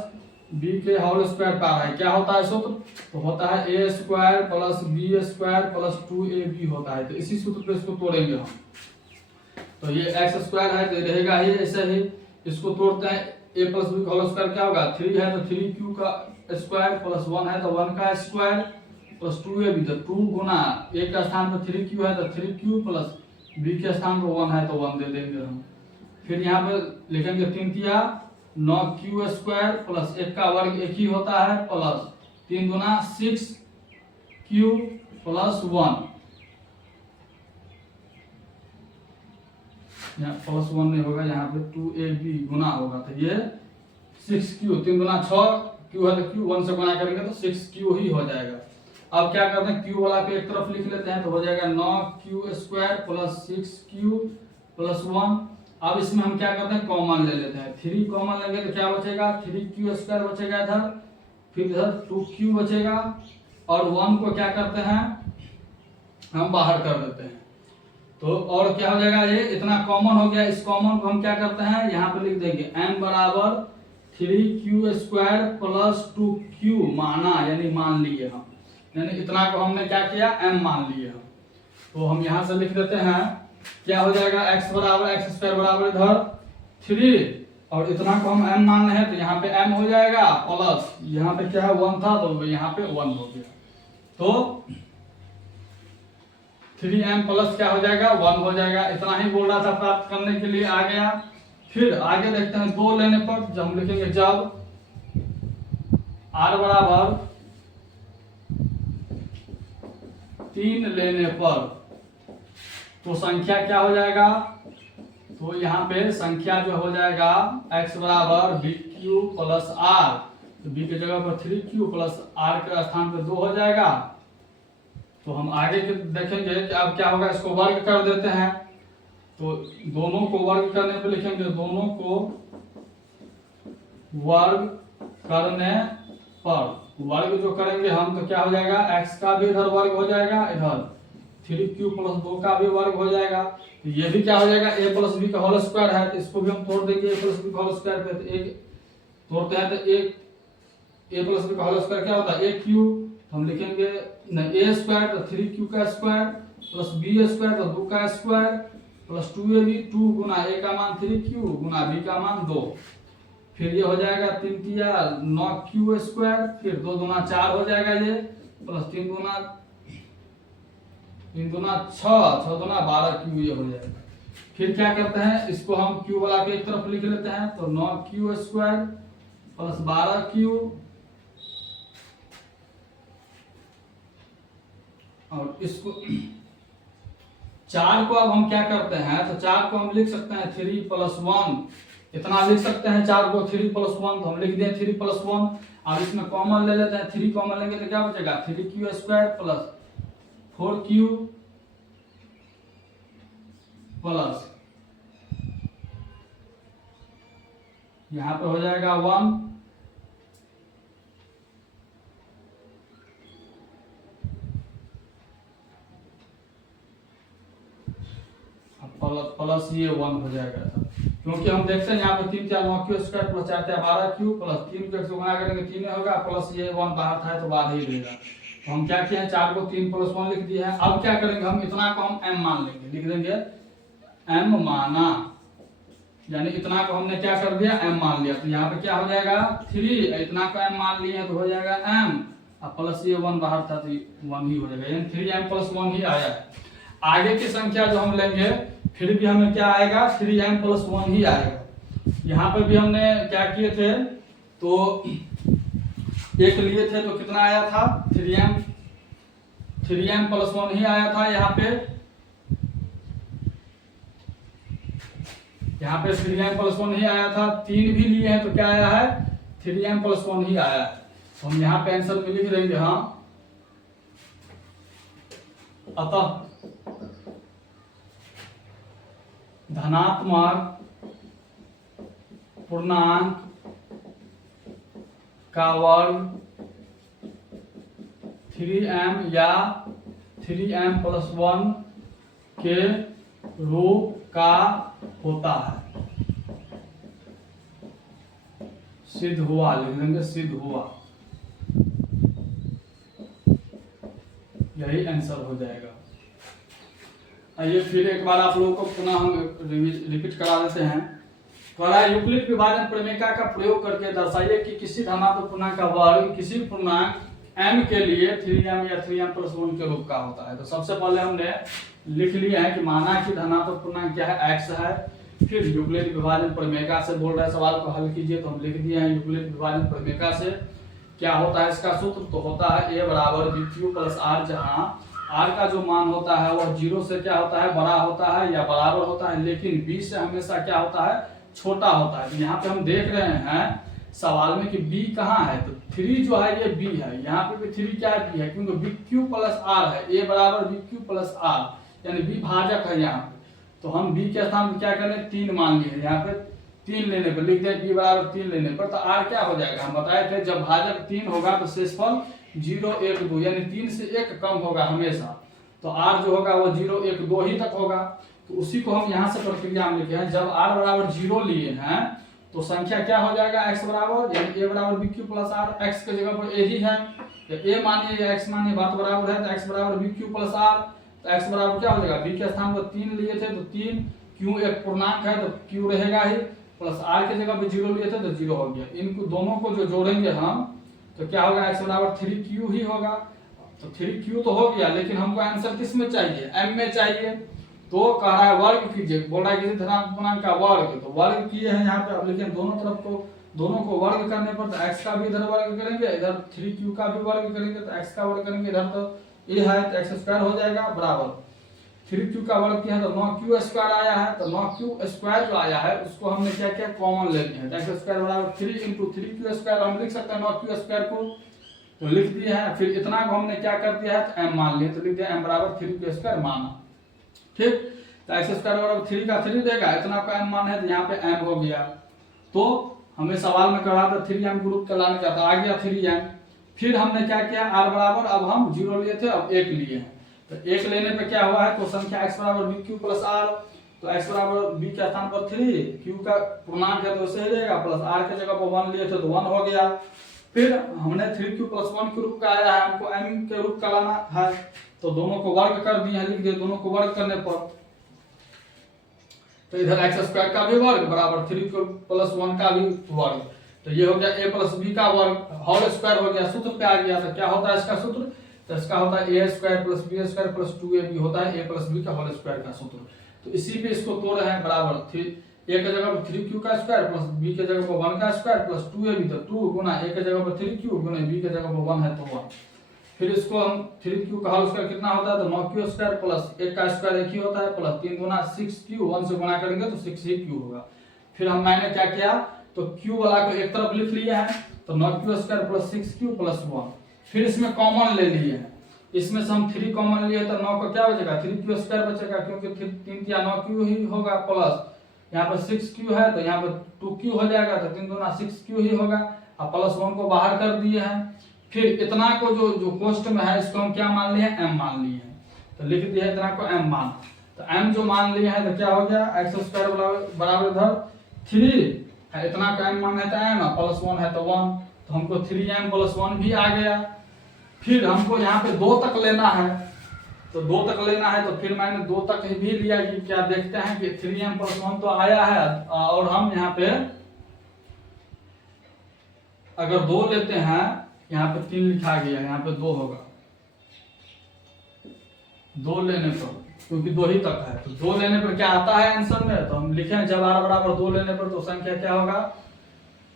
b के होल स्क्वायर पे आ रहा है। क्या होता है सूत्र, तो होता है a square plus b square plus 2ab होता है। तो इसी सूत्र पे इसको तोड़ेंगे हम, तो ये x स्क्वायर है तो रहेगा ही ऐसे ही, इसको तोड़ते हैं, a प्लस b का होल स्क्वायर क्या होगा, 3 है तो 3q का स्क्वायर प्लस 1 है तो 1 का स्क्वायर प्लस 2ab, तो 2 गुना a के स्थान पर 3q है तो 3q प्लस b के स्थान पर 1 है तो 1 दे देंगे हम। फिर यहाँ पे लिखेंगे 3 तिया 9q स्क्वायर प्लस 1 का वर्ग 1 ही होता है, प्लस 3 गुना 6q प्लस 1, यहाँ +1 नहीं होगा, यहाँ पे 2ab गुना होगा तो ये 6q, 3 गुना 6q है तो q 1 से गुना करेंगे तो 6q ही हो जाएगा। अब क्या करते हैं, q वाला को एक तरफ लिख लेते हैं तो हो जाएगा 9q² प्लस 6q प्लस 1। अब इसमें हम क्या करते हैं, कॉमन ले लेते हैं, 3 कॉमन लेंगे तो क्या बचेगा, 3q² बचेगा इधर, फिर इधर 2q बचेगा और 1 को क्या करते हैं हम बाहर कर देते हैं। तो और क्या हो जाएगा, ये इतना कॉमन हो गया। इस कॉमन को हम क्या करते हैं यहाँ पे लिख देंगे m बराबर 3q² प्लस 2q माना, यानी मान लिए हम, यानी इतना को हमने क्या किया, m मान लिए हम। तो हम यहाँ से लिख देते हैं क्या हो जाएगा, x बराबर x² बराबर इधर 3 और इतना को हम m मान रहे हैं तो यहाँ पे m हो जाएगा प्लस यहाँ पे क्या है 1 था तो यहाँ पे 1 हो गया। तो 3m प्लस क्या हो जाएगा, 1 हो जाएगा। इतना ही बोल रहा था प्राप्त करने के लिए, आ गया। फिर आगे देखते हैं 2 लेने पर जब हम लिखेंगे, जब r बराबर 3 लेने पर तो संख्या क्या हो जाएगा, तो यहाँ पे संख्या जो हो जाएगा x बराबर bq प्लस r, तो b की जगह पर 3q प्लस r के स्थान पे 2 हो जाएगा। तो हम आगे के देखेंगे कि अब क्या होगा, इसको वर्ग कर देते हैं। तो दोनों को वर्ग करने पे लिखेंगे, दोनों को वर्ग करने पर वर्ग जो करेंगे हम तो क्या हो जाएगा, x का भी इधर वर्ग हो जाएगा, इधर 3q प्लस 2 का भी वर्ग हो जाएगा। तो ये भी क्या हो जाएगा, a प्लस b का होल स्क्वायर है तो इसको भी हम तोड़ देंगे a प्लस b का होल स्क्वायर पे। तो एक तोड़ते हैं तो एक a प्लस b का होल स्क्वायर क्या होता है, aq, तो हम लिखेंगे a स्क्वायर तो 3q का स्क्वायर प्लस b स्क्वायर तो 2 का square plus 2ab, 2 Guna a का मान 3q गुना b का मान 2, फिर ये हो जाएगा 3 तिया 9q स्क्वायर, फिर 2 गुना 4 हो जाएगा ये, प्लस 3 गुना 6, 6 गुना 12q ये हो जाएगा। फिर क्या करते हैं, इसको हम q वाला के एक तरफ लिख लेते हैं तो 9q स्क्वायर प्लस 12q और इसको 4 को अब हम क्या करते हैं, तो 4 को हम लिख सकते हैं 3 प्लस 1, इतना लिख सकते हैं 4 को 3 प्लस 1, तो हम लिख दें 3 प्लस 1। अब इसमें कॉमन ले लेते हैं, 3 कॉमन लेंगे तो क्या बचेगा, 3q square plus 4q plus यहाँ पे हो जाएगा 1 प्लस ये 1 हो जाएगा, क्योंकि हम देखते हैं यहाँ पे 3 4 9q square plus 4 12q plus 3 को 1 से गुणा करेंगे 3 होगा, प्लस ये 1 बाहर था तो बाद ही रहेगा। तो हम क्या किए हैं, 4 को 3 प्लस 1 लिख दिए हैं। अब क्या करेंगे, हम इतना को हम m मान लेंगे, लिख देंगे m माना, यानी इतना को हमने क्या कर दिया, m मान लिया। तो यहाँ पे क्या हो जाएगा 3, इतना को m मान लिए हैं तो हो जाएगा m, अब प्लस ये 1 बाहर था तो 1 ही हो जाएगा, यानी 3m प्लस 1 ही आया है। आगे की संख्या जो हम लेंगे फिर भी हमें क्या आएगा, 3m प्लस 1 ही आएगा। यहाँ पे भी हमने क्या किए थे, तो एक लिए थे तो कितना आया था, 3m प्लस 1 ही आया था। यहाँ पे 3m प्लस 1 ही आया था। 3 भी लिए हैं तो क्या आया है, 3m प्लस 1 ही आया है। तो हम यहाँ पे आंसर में लिख देंगे, हाँ अतः धनात्मक पूर्णांक का वर्ग 3m या 3m प्लस 1 के रूप का होता है। सिद्ध हुआ, लिख देंगे सिद्ध हुआ, यही आंसर हो जाएगा। आइए फिर एक बार आप लोगों को पुनः हम रिपीट करा देते हैं। यूक्लिड विभाजन प्रमेय का प्रयोग करके दर्शाइए कि किसी धनात्मक पूर्णांक का वर्ग किसी पूर्णांक m के लिए 3m या 3m प्लस 1 के रूप का होता है। तो सबसे पहले हमने लिख लिया है कि माना कि धनात्मक पूर्णांक क्या है, x है। फिर यूक्लिड विभाजन प्रमेय से बोल रहे हैं सवाल को हल कीजिए, तो हम लिख दिए हैं यूक्लिड विभाजन प्रमेय से क्या होता है इसका सूत्र, तो होता है a बराबर bq प्लस r, जहाँ r का जो मान होता है वह 0 से क्या होता है, बड़ा होता है या बराबर होता है, लेकिन b से हमेशा क्या होता है, छोटा होता है। तो यहाँ पे हम देख रहे हैं सवाल में कि b कहाँ है, तो 3 जो है ये b है, यहाँ पे भी 3 क्या है, b है, क्योंकि bq प्लस r है, a बराबर bq प्लस r, यानी b भाजक है यहाँ पे। तो हम b के स्थान पर क्या करें, 3 मान लिए, यहाँ पे 3 लेने पर लिख दें b बराबर 3 लेने पर, तो r क्या हो जाएगा, हम बताए थे जब भाजक 3 होगा तो शेषफल 0 1 2 यानी 3 से 1 कम होगा हमेशा, तो r जो होगा वो 0 1 2 ही तक होगा। तो उसी को हम यहाँ से प्रक्रिया में लिखे हैं, जब r बराबर 0 लिए हैं तो संख्या क्या हो जाएगा, x बराबर यानी a बराबर bq प्लस r, x के जगह पर a ही है, तो a मानिए या x मानिए बात बराबर है, तो x बराबर bq प्लस r, तो x बराबर क्या हो जाएगा, b के स्थान पर 3 लिए थे तो 3, q एक पूर्णांक है तो q रहेगा ही, प्लस r के जगह पे 0 लिए थे तो 0 हो गया। इनको दोनों को जो जोड़ेंगे हम तो क्या होगा, x बराबर 3q ही होगा। तो 3q तो हो गया, लेकिन हमको आंसर किस में चाहिए, m में चाहिए। तो कह रहा है वर्ग कीजिए, बोल रहा है किसी धनात्मक पूर्णांक का वर्ग, तो वर्ग किए हैं यहाँ पे। अब लेकिन दोनों को वर्ग करने पर तो x का भी इधर वर्ग करेंगे, इधर 3q का भी वर्ग करेंगे, तो x का वर्ग करेंगे, इधर तो a है तो x स्क्वायर हो जाएगा बराबर 3q का वर्ग किया तो 9q स्क्वायर आया है, तो 9q स्क्वायर जो आया है उसको हमने क्या किया, कॉमन ले लिया है, तो x स्क्वायर बराबर 3 × 3q स्क्वायर हम लिख सकते हैं 9q स्क्वायर को, तो लिख दिए हैं। फिर इतना को हमने क्या कर दिया है, तो m मान लिया, तो लिख दिया m बराबर 3q स्क्वायर माना, ठीक। तो x स्क्वायर बराबर 3 का 3 देगा, इतना का m मान है तो यहाँ पे m हो गया। तो हमें सवाल में कहा था 3m ग्रुप का लाने का, तो आ गया 3m। फिर हमने क्या किया, r बराबर, अब हम 0 लिए थे अब 1 लिए हैं, तो 1 लेने पे क्या हुआ है, तो संख्या x बराबर bq प्लस r, तो x बराबर b के स्थान पर 3, q का पूर्णांक है तो उसे ही रहेगा, प्लस r के जगह पर 1 लिए थे तो 1 हो गया। फिर हमने 3q प्लस 1 के रूप का आया है, हमको m के रूप का लाना है, तो दोनों को वर्ग कर दिए हैं, लिख दिए, दोनों को वर्ग करने पर तो इधर x स्क्वायर का भी वर्ग बराबर 3q प्लस 1 का भी वर्ग, तो ये हो गया a प्लस b का वर्ग होल स्क्वायर हो गया, सूत्र पे आ गया। तो क्या होता है इसका सूत्र, तो इसका होता है a square plus b square plus 2ab होता है a प्लस b का होल स्क्वायर का सूत्र। तो इसी पे इसको तोड़ रहे हैं बराबर a के जगह पर 3q का स्क्वायर प्लस b के जगह पर 1 का स्क्वायर प्लस 2ab, तो 2 गुना a के जगह पर 3q गुना b के जगह पर 1 है तो 1। फिर इसको हम 3q का होल स्क्वायर कितना होता है, तो 9q स्क्वायर प्लस 1 का स्क्वायर 1 ही होता है, प्लस 3 गुना 6q, 1 से गुणा करेंगे तो 6 ही q होगा। फिर हम मैंने क्या किया, तो q वाला को एक तरफ लिख लिया है, तो 9q square plus 6q plus 1। फिर इसमें कॉमन ले लिए हैं, इसमें से हम 3 कॉमन लिए तो 9 को क्या बचेगा, 3q स्क्वायर बचेगा, क्योंकि 3 या 9q ही होगा, प्लस यहाँ पर 6q है तो यहाँ पर 2q हो जाएगा, तो 3 गुना 6q ही होगा, और प्लस 1 को बाहर कर दिए हैं। फिर इतना को जो कोष्ट में है इसको हम क्या मान लिए हैं, m मान लिए हैं, तो लिख दिया इतना को m मान। तो m जो मान लिए हैं तो क्या हो गया, x स्क्वायर बराबर इधर 3 है, इतना का m मान है तो m, प्लस 1 है तो 1, तो हमको 3m प्लस 1 भी आ गया। फिर हमको यहाँ पे 2 तक लेना है, तो 2 तक लेना है, तो फिर मैंने 2 तक भी लिया कि क्या देखते हैं कि 3m प्लस 1 तो आया है, और हम यहाँ पे अगर 2 लेते हैं, यहाँ पे 3 लिखा गया, यहाँ पे 2 होगा, 2 लेने पर, क्योंकि 2 ही तक है, तो 2 लेने पर क्या आता है आंसर में, तो हम लिखे जब r बराबर 2 लेने पर तो संख्या क्या होगा,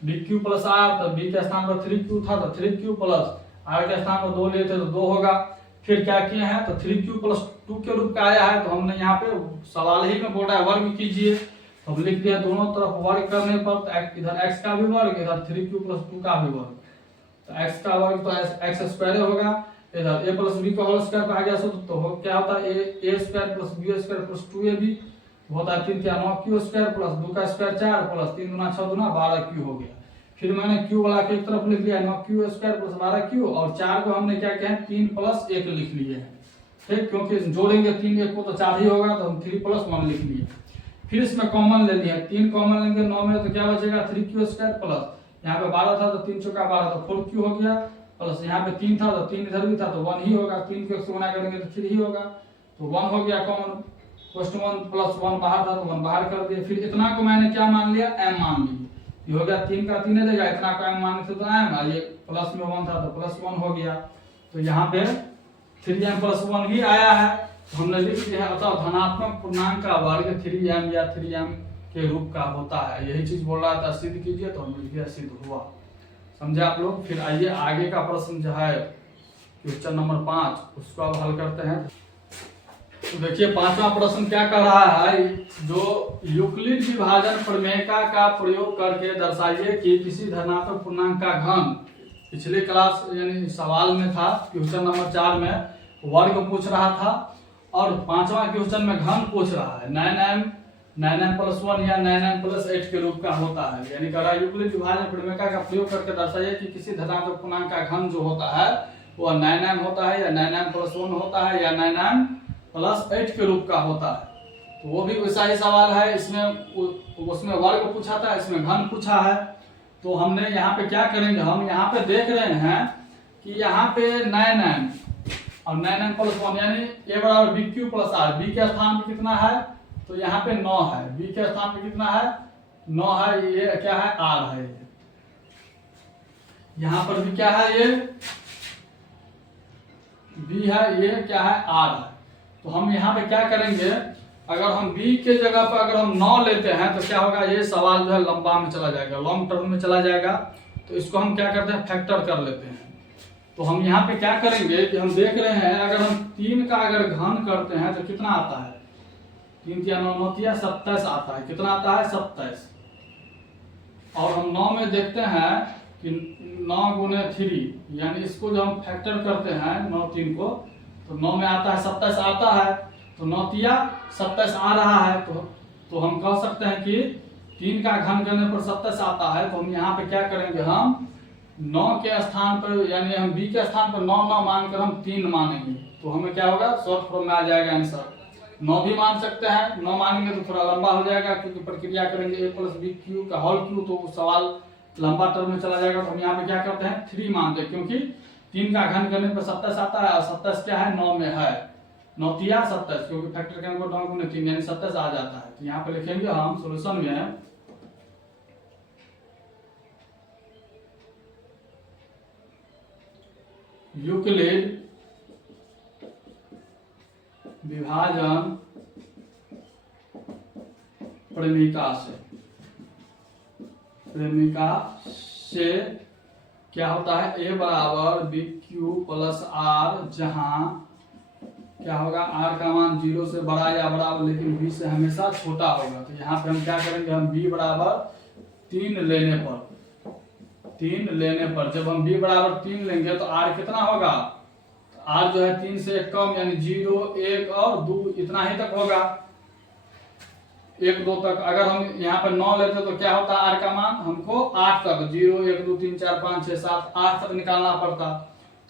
bq प्लस r, तो b के स्थान पर 3q था तो 3q प्लस r के स्थान पर 2 लिए थे तो 2 होगा। फिर क्या किए हैं, तो 3q प्लस 2 के रूप का आया है, तो हमने यहाँ पे सवाल ही में बोल रहा है वर्ग कीजिए, तो हम लिख दिया दोनों तरफ वर्ग करने पर, तो इधर x का भी वर्ग, इधर 3q प्लस 2 का भी वर्ग, तो x का वर्ग तो x स्क्वायर होगा, इधर a प्लस b का होल स्क्वायर आ गया, तो क्या होता है a square plus b square plus 2ab होता है 3 क्या 9q स्क्वायर प्लस 2 का स्क्वायर 4 प्लस 3 गुना 6 गुना 12q हो गया। फिर मैंने q वाला के एक तरफ लिख लिया 9q स्क्वायर प्लस 12q, और 4 को हमने क्या किया है 3 प्लस 1 लिख लिए हैं, ठीक, क्योंकि जोड़ेंगे 3 1 को तो 4 ही होगा, तो हम 3 प्लस 1 लिख लिए। फिर इसमें कॉमन ले लिया, 3 कॉमन लेंगे 9 में, तो क्या बचेगा 3q स्क्वायर प्लस यहाँ पे 12 था तो 3 चौका 12 तो 4q हो गया, प्लस यहाँ पे 3 था तो 3 इधर भी था तो 1 ही होगा, 3 को 1 से गुणा करेंगे तो 3 ही होगा, तो 1 हो गया कॉमन, क्वेश्चन 1 प्लस 1 बाहर था तो 1 बाहर कर दिए। फिर इतना को मैंने क्या मान लिया, m मान लिया, ये हो गया 3 का 3 देगा, इतना को m मानने से तो m, ये प्लस में 1 था तो प्लस 1 हो गया, तो यहाँ पे 3m प्लस 1 ही आया है, तो हमने लिख दिया, अतः धनात्मक पूर्णांक का वर्ग 3m या 3m के रूप का होता है। यही चीज बोल रहा था, सिद्ध कीजिए, तो हम लिख दिया सिद्ध हुआ, समझे आप लोग। फिर आइए आगे का प्रश्न जो है क्वेश्चन नंबर 5 उसको अब हल करते हैं। तो देखिए 5वां प्रश्न क्या कर रहा है, जो यूक्लिड विभाजन प्रमेयिका का प्रयोग करके दर्शाइए कि किसी धनात्मक पूर्णांक का घन, पिछले क्लास यानी सवाल में था क्वेश्चन नंबर 4 में वर्ग पूछ रहा था और 5वां क्वेश्चन में घन पूछ रहा है। 9m + 1 या 9m + 8 के रूप का होता है, यानी कह रहा है यूक्लिड विभाजन प्रमेयिका का प्रयोग करके दर्शाइए कि किसी धनात्मक पूर्णांक का घन जो होता है वह 9m होता है या 9m + 1 होता है या 9m + 8 के रूप का होता है। तो वो भी वैसा ही सवाल है, इसमें उसमें वर्ग पूछा था, इसमें घन पूछा है। तो हमने यहाँ पे क्या करेंगे, हम यहाँ पे देख रहे हैं कि यहाँ पे 9m और 9m + 1 यानी a = bq + r, b के स्थान पे कितना है तो यहाँ पे 9 है, b के स्थान पे कितना है 9 है, ये क्या है r है, यहाँ पर भी क्या है ये b है, ये क्या है r है। तो हम यहाँ पे क्या करेंगे, अगर हम b के जगह पर अगर हम 9 लेते हैं तो क्या होगा, ये सवाल जो है लंबा में चला जाएगा, लॉन्ग टर्म में चला जाएगा। तो इसको हम क्या करते हैं, फैक्टर कर लेते हैं। तो हम यहाँ पे क्या करेंगे कि हम देख रहे हैं अगर हम 3 का अगर घन करते हैं तो कितना आता है, 3 × 9 = 27 आता है, कितना आता है 27। और हम 9 में देखते हैं कि 9 × 3 यानी इसको जो हम फैक्टर करते हैं 9 3 को, तो 9 में आता है 27 आता है, तो 9 × 27 आ रहा है। तो हम कह सकते हैं कि 3 का घन करने पर 27 आता है। तो हम यहाँ पे क्या करेंगे, हम 9 के स्थान पर यानी हम b के स्थान पर 9 9 मानकर हम 3 मानेंगे, तो हमें क्या होगा शॉर्ट फॉर्म में आ जाएगा आंसर। 9 भी मान सकते हैं, 9 मानेंगे तो थोड़ा लंबा हो जाएगा क्योंकि प्रक्रिया करेंगे a + bq का होल क्यू, तो सवाल लंबा टर्म में चला जाएगा। तो हम यहाँ पे क्या करते हैं 3 मानते हैं, क्योंकि 3 का घन करने पर 27 आता है और 27 क्या है 9 में है, 9 × 27 क्योंकि फैक्टर करने पर 9 × 3 यानी 27 आ जाता है। तो यहाँ पे लिखेंगे हम सॉल्यूशन में यूक्लिड विभाजन प्रेमिका से क्या होता है, a = bq + r, जहां क्या होगा r का मान 0 से बड़ा या बराबर लेकिन b से हमेशा छोटा होगा। तो यहाँ पे हम क्या करेंगे, हम b = 3 लेने पर जब हम b = 3 लेंगे तो r कितना होगा, r जो है 3 से कम यानी 0 1 और 2 इतना ही तक होगा, 1 2 तक। अगर हम यहाँ पर 9 लेते तो क्या होता r का मान हमको 8 तक 0 1 2 3 4 5 6 7 8 तक निकालना पड़ता।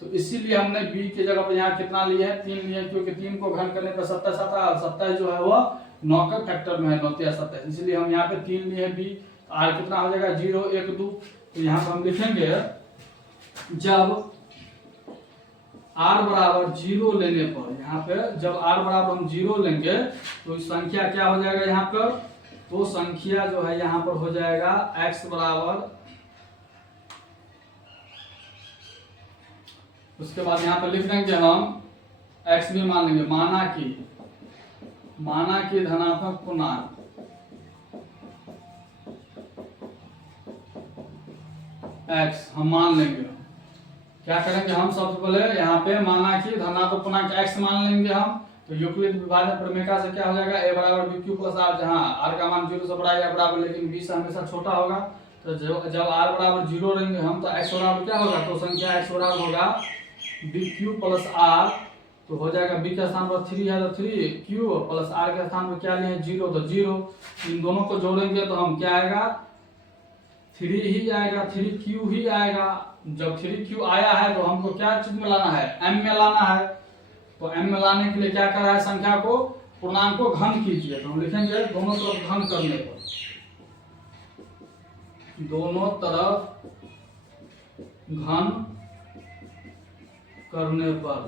तो इसीलिए हमने b के जगह पर यहाँ कितना लिए है 3 लिए, क्योंकि 3 को घन करने पर 27 आता है और 27 जो है वो 9 के फैक्टर में है, 9 × 27, इसलिए हम यहाँ पे 3 लिए b। r कितना हो जाएगा 0 1 2। तो यहाँ पर हम लिखेंगे जब r = 0 लेने पर, यहाँ पे जब r = हम 0 लेंगे तो संख्या क्या हो जाएगा यहाँ पर, तो संख्या जो है यहाँ पर हो जाएगा x = उसके बाद यहाँ पर लिख देंगे हम x भी मान लेंगे, माना कि धनात्मक पूर्णांक x हम मान लेंगे। क्या करेंगे हम सबसे पहले यहाँ पे माना कि धनात्मक पूर्णांक x मान लेंगे हम। तो यूक्लिड विभाजन प्रमेयिका से क्या हो जाएगा, a = bq + r, जहाँ r का मान 0 से बड़ा या बराबर लेकिन b से हमेशा छोटा होगा। तो जब r = 0 लेंगे हम तो x बराबर क्या होगा, तो संख्या x बराबर होगा bq + r, तो हो जाएगा b के स्थान पर 3 है तो 3q + r के स्थान पर क्या लिए 0 तो 0। इन दोनों को जोड़ेंगे तो हम क्या आएगा 3 ही आएगा, 3q ही आएगा। जब 3q आया है तो हमको क्या चीज में लाना है, m में लाना है। तो m में लाने के लिए क्या कर रहा है, संख्या को पूर्णांक को घन कीजिए। तो हम लिखेंगे दोनों तरफ घन करने पर, दोनों तरफ घन करने पर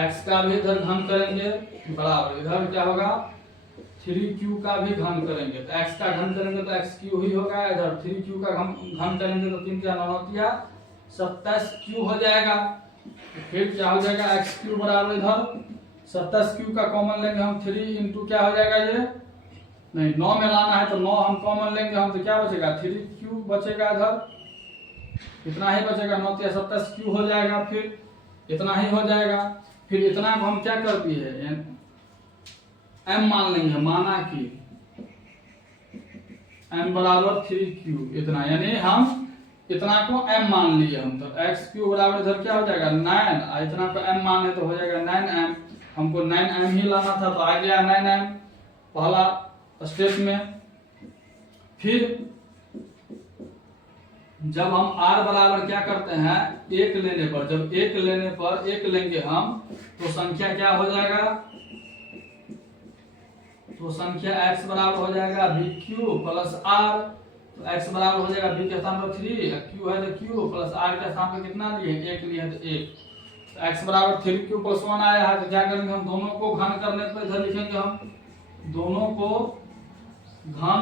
x का भी इधर घन करेंगे बराबर, इधर क्या होगा 3q का भी घन करेंगे। तो x का घन करेंगे तो xq ही होगा, इधर 3q का घन करेंगे तो 3 × 9 = 27q हो जाएगा। तो फिर क्या हो जाएगा xq बराबर इधर 27q का कॉमन लेंगे हम, 3 × क्या हो जाएगा ये नहीं 9 में लाना है तो 9 हम कॉमन लेंगे हम, तो क्या बचेगा 3q बचेगा इधर इतना ही बचेगा, 9 तिया 27 क्यू हो जाएगा, फिर इतना ही हो जाएगा। फिर इतना को हम क्या कर दिए, m मान लेंगे, माना कि m बराबर 3q इतना, यानी हम इतना को m मान लिए हम, तो x³ बराबर इधर क्या हो जाएगा 9, इतना को m मान है तो हो जाएगा 9m। हमको 9m ही लाना था तो आ गया 9m पहला स्टेप में। फिर जब हम r बराबर क्या करते हैं, 1 लेने पर, जब 1 लेने पर 1 लेंगे हम तो संख्या क्या हो जाएगा, तो संख्या x बराबर हो जाएगा bq प्लस r। तो x बराबर हो जाएगा b के स्थान पर 3, q है तो q प्लस r के स्थान पर कितना लिए, 1 लिए तो 1। तो x बराबर 3q प्लस 1 आया है, तो क्या करेंगे हम, दोनों को घन करने पर इधर लिखेंगे हम, दोनों को घन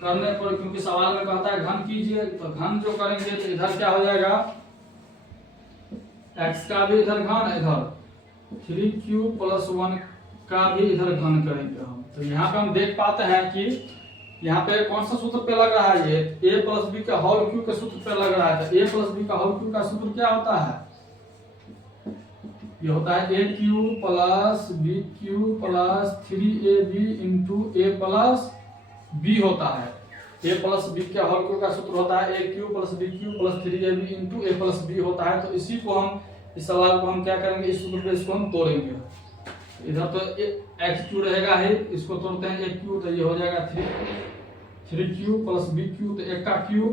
करने पर, क्योंकि सवाल में कहता है घन कीजिए, तो घन जो करेंगे तो इधर क्या हो जाएगा, x का भी इधर घन, इधर 3q प्लस 1 का भी इधर घन करेंगे हम। तो यहाँ पे हम देख पाते हैं कि यहाँ पे कौन सा सूत्र पे लग रहा है, ये a प्लस बी का होल क्यू के सूत्र पे लग रहा है। तो a प्लस बी का होल क्यू का सूत्र क्या होता है, ये होता है a cube plus b Q plus 3ab into a plus b होता है। a प्लस बी का होल क्यू का सूत्र होता है a cube plus b Q plus 3ab into a plus b होता है। तो इसी को हम, इस सवाल को हम क्या करेंगे, इस सूत्र पे इसको हम तोड़ेंगे। इधर तो x³ रहेगा ही, इसको तोड़ते हैं a³, तो ये हो जाएगा 3q प्लस bq, तो 1 का cube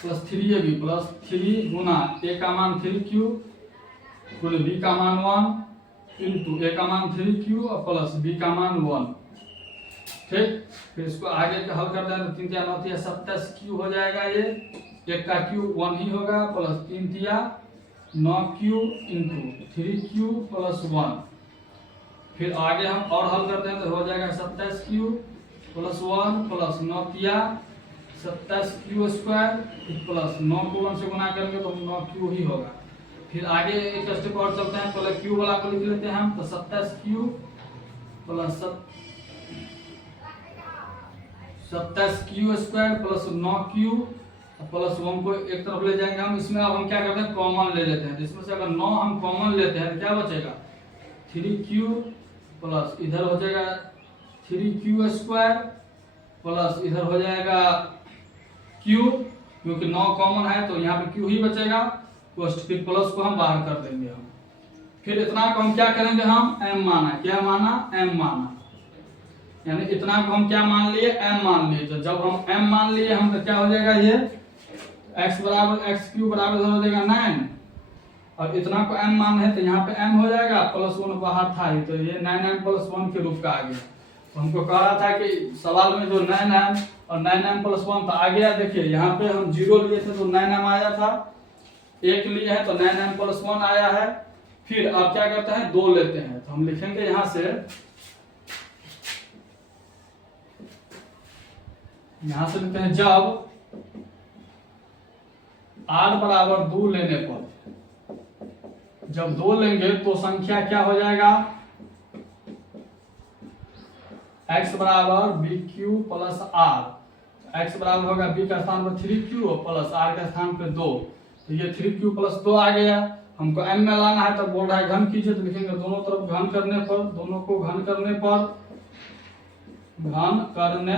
plus 3ab plus 3 Guna a का मान 3q गुणे b का मान 1 इंटू a का मान 3q और प्लस b का मान 1। ठीक, फिर इसको आगे का हल करते हैं तो 3 तिया 9 तिया 27q हो जाएगा, ये 1 का क्यूब 1 ही होगा, प्लस 3 तिया 9q इंटू 3q प्लस 1। फिर आगे हम और हल करते हैं तो हो जाएगा 27q प्लस 1 प्लस 9 तिया 27q स्क्वायर प्लस 9 को 1 से गुना करेंगे तो 9q ही होगा। फिर आगे एक स्टेप और चलते हैं, पहले q वाला को लिख लेते हैं हम, तो 27q plus 27q square plus 9q plus 1 को एक तरफ ले जाएंगे हम। इसमें अब हम क्या करते हैं, कॉमन ले लेते हैं, जिसमें से अगर 9 हम कॉमन लेते हैं तो क्या बचेगा, 3q प्लस इधर हो जाएगा 3q स्क्वायर प्लस इधर हो जाएगा q, क्योंकि 9 कॉमन है तो यहाँ पे q ही बचेगा, फिर प्लस को हम बाहर कर देंगे हम। फिर इतना को हम क्या करेंगे, हम m माना, क्या माना, m माना, यानी इतना को हम क्या मान लिए, m मान लिए। तो जब हम m मान लिए हम तो क्या हो जाएगा, ये x बराबर x³ बराबर हो जाएगा 9, और इतना को m मान है तो यहाँ पे m हो जाएगा, प्लस 1 बाहर था ही, तो ये 9m प्लस 1 के रूप का आ गया। तो हमको कह रहा था कि सवाल में जो 9m और 9m प्लस 1 तो आ गया, देखिए यहाँ पे हम 0 लिए थे तो 9m आया था, 1 लिए है तो 9m प्लस 1 आया है। फिर आप क्या करते हैं, 2 लेते हैं, तो हम लिखेंगे यहाँ से, यहाँ से लिखते हैं, जब r बराबर 2 लेने पर, जब 2 लेंगे तो संख्या क्या हो जाएगा, x बराबर bq प्लस r, x बराबर होगा b का स्थान पर 3q प्लस r का स्थान पर 2, तो ये 3q प्लस 2 आ गया। हमको m में लाना है तो बोल रहा है घन कीजिए, तो लिखेंगे दोनों तरफ घन करने पर, दोनों को घन करने पर, घन करने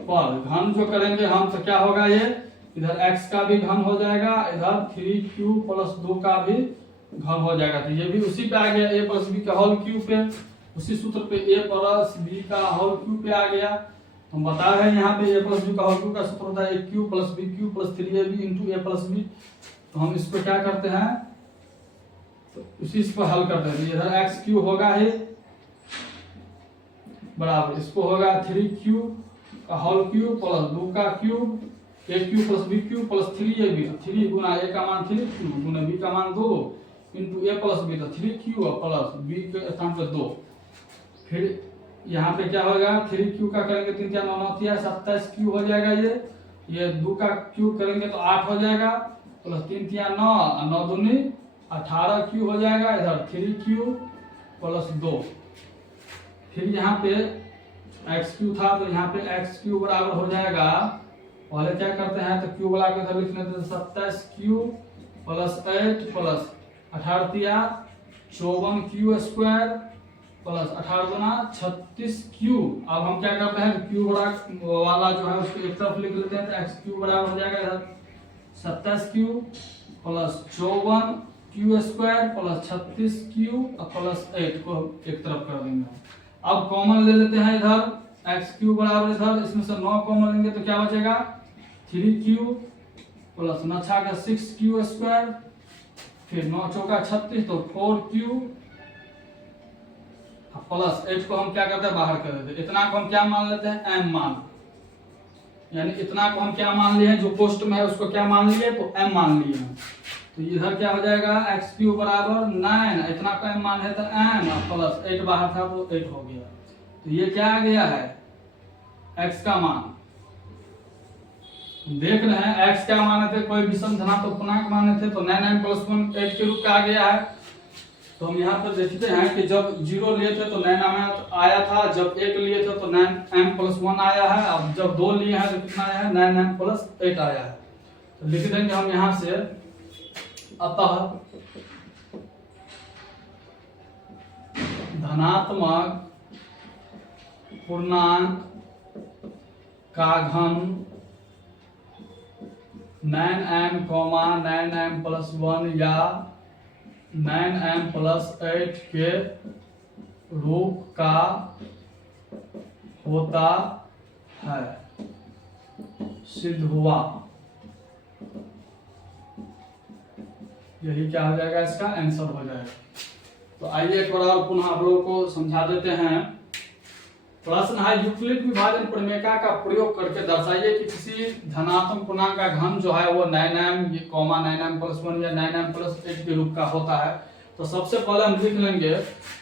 पर, घन जो करेंगे हम तो क्या होगा, ये इधर x का भी घन हो जाएगा, इधर 3q प्लस 2 का भी घन हो जाएगा। तो ये भी उसी पे आ गया, a प्लस बी का होल क्यूब पे, उसी सूत्र पे a प्लस बी का होल क्यूब पे आ गया। हम बता रहे हैं यहाँ पे a प्लस बी का होल क्यूब का सूत्र होता है a cube plus b cube plus 3ab into a plus b. तो हम इसको क्या करते हैं, तो उसी इसको हल करते हैं, इधर x क्यूब होगा ही बराबर, इसको होगा 3q का होल क्यूब प्लस 2 का cube, a cube plus b cube plus 3ab, 3 Guna a का मान 3q गुना b का मान 2 इंटू a प्लस b, तो 3q प्लस b के स्थान पर 2। फिर यहाँ पे क्या होगा, 3q का करेंगे 3 तिया 9 9 तिया 27q हो जाएगा, ये 2 का क्यूब करेंगे तो 8 हो जाएगा, प्लस 3 तिया 9 और 9 दूनी 18q हो जाएगा, इधर 3q प्लस 2। फिर यहाँ पे x क्यू था तो यहाँ पे x क्यू बराबर हो जाएगा पहले क्या करते हैं तो क्यू वाला को इधर लिख लेते हैं 27 क्यू प्लस 8 प्लस 18 तिया 54 क्यू स्क्वायर प्लस 18 गुना 36 क्यू। अब हम क्या करते हैं क्यू बड़ा वाला जो है उसको एक तरफ लिख लेते हैं तो एक्स क्यू बराबर हो जाएगा इधर 27 Q plus 54 Q square plus 36 Q और प्लस 8 को एक तरफ कर देंगे। अब कॉमन ले लेते हैं इधर एक्स क्यू बराबर इधर इसमें से 9 कॉमन लेंगे तो क्या बचेगा 3 क्यू प्लस 9 का 6 क्यू स्क्वायर फिर 9 चौका 36 तो 4 क्यू प्लस 8 को हम क्या करते हैं बाहर कर देते हैं। इतना को हम क्या मान लेते हैं m मान, यानी इतना को हम क्या मान लिए हैं जो पोस्ट में है उसको क्या मान लिए तो m मान लिए हैं। तो इधर क्या हो जाएगा एक्स क्यू बराबर 9 इतना का m मान है तो m प्लस 8 बाहर था तो 8 हो गया। तो ये क्या आ गया है x का मान। देख रहे हैं x क्या माने थे कोई विषम धनात्मक पूर्णांक माने थे तो 9 प्लस 1 8 के रूप का आ गया है। तो हम यहाँ पर देखते हैं कि जब 0 लिए थे तो 9m आया था, जब 1 लिए थे तो 9m प्लस 1 आया है, अब जब 2 लिए हैं तो कितना आया है 9m प्लस 8 आया है। तो लिख देंगे हम यहाँ से अतः धनात्मक पूर्णांक का घन 9m 9m प्लस 1 या 9m प्लस 8 के रूप का होता है, सिद्ध हुआ। यही क्या हो जाएगा इसका आंसर हो जाएगा। तो आइए एक बार और पुनः आप लोगों को समझा देते हैं। प्रश्न है यूक्लिड विभाजन प्रमेय का प्रयोग करके दर्शाइए कि किसी धनात्मक पूर्णांक का घन जो है वो 9m 9m प्लस 1 या 9m प्लस 8 के रूप का होता है। तो सबसे पहले हम लिख लेंगे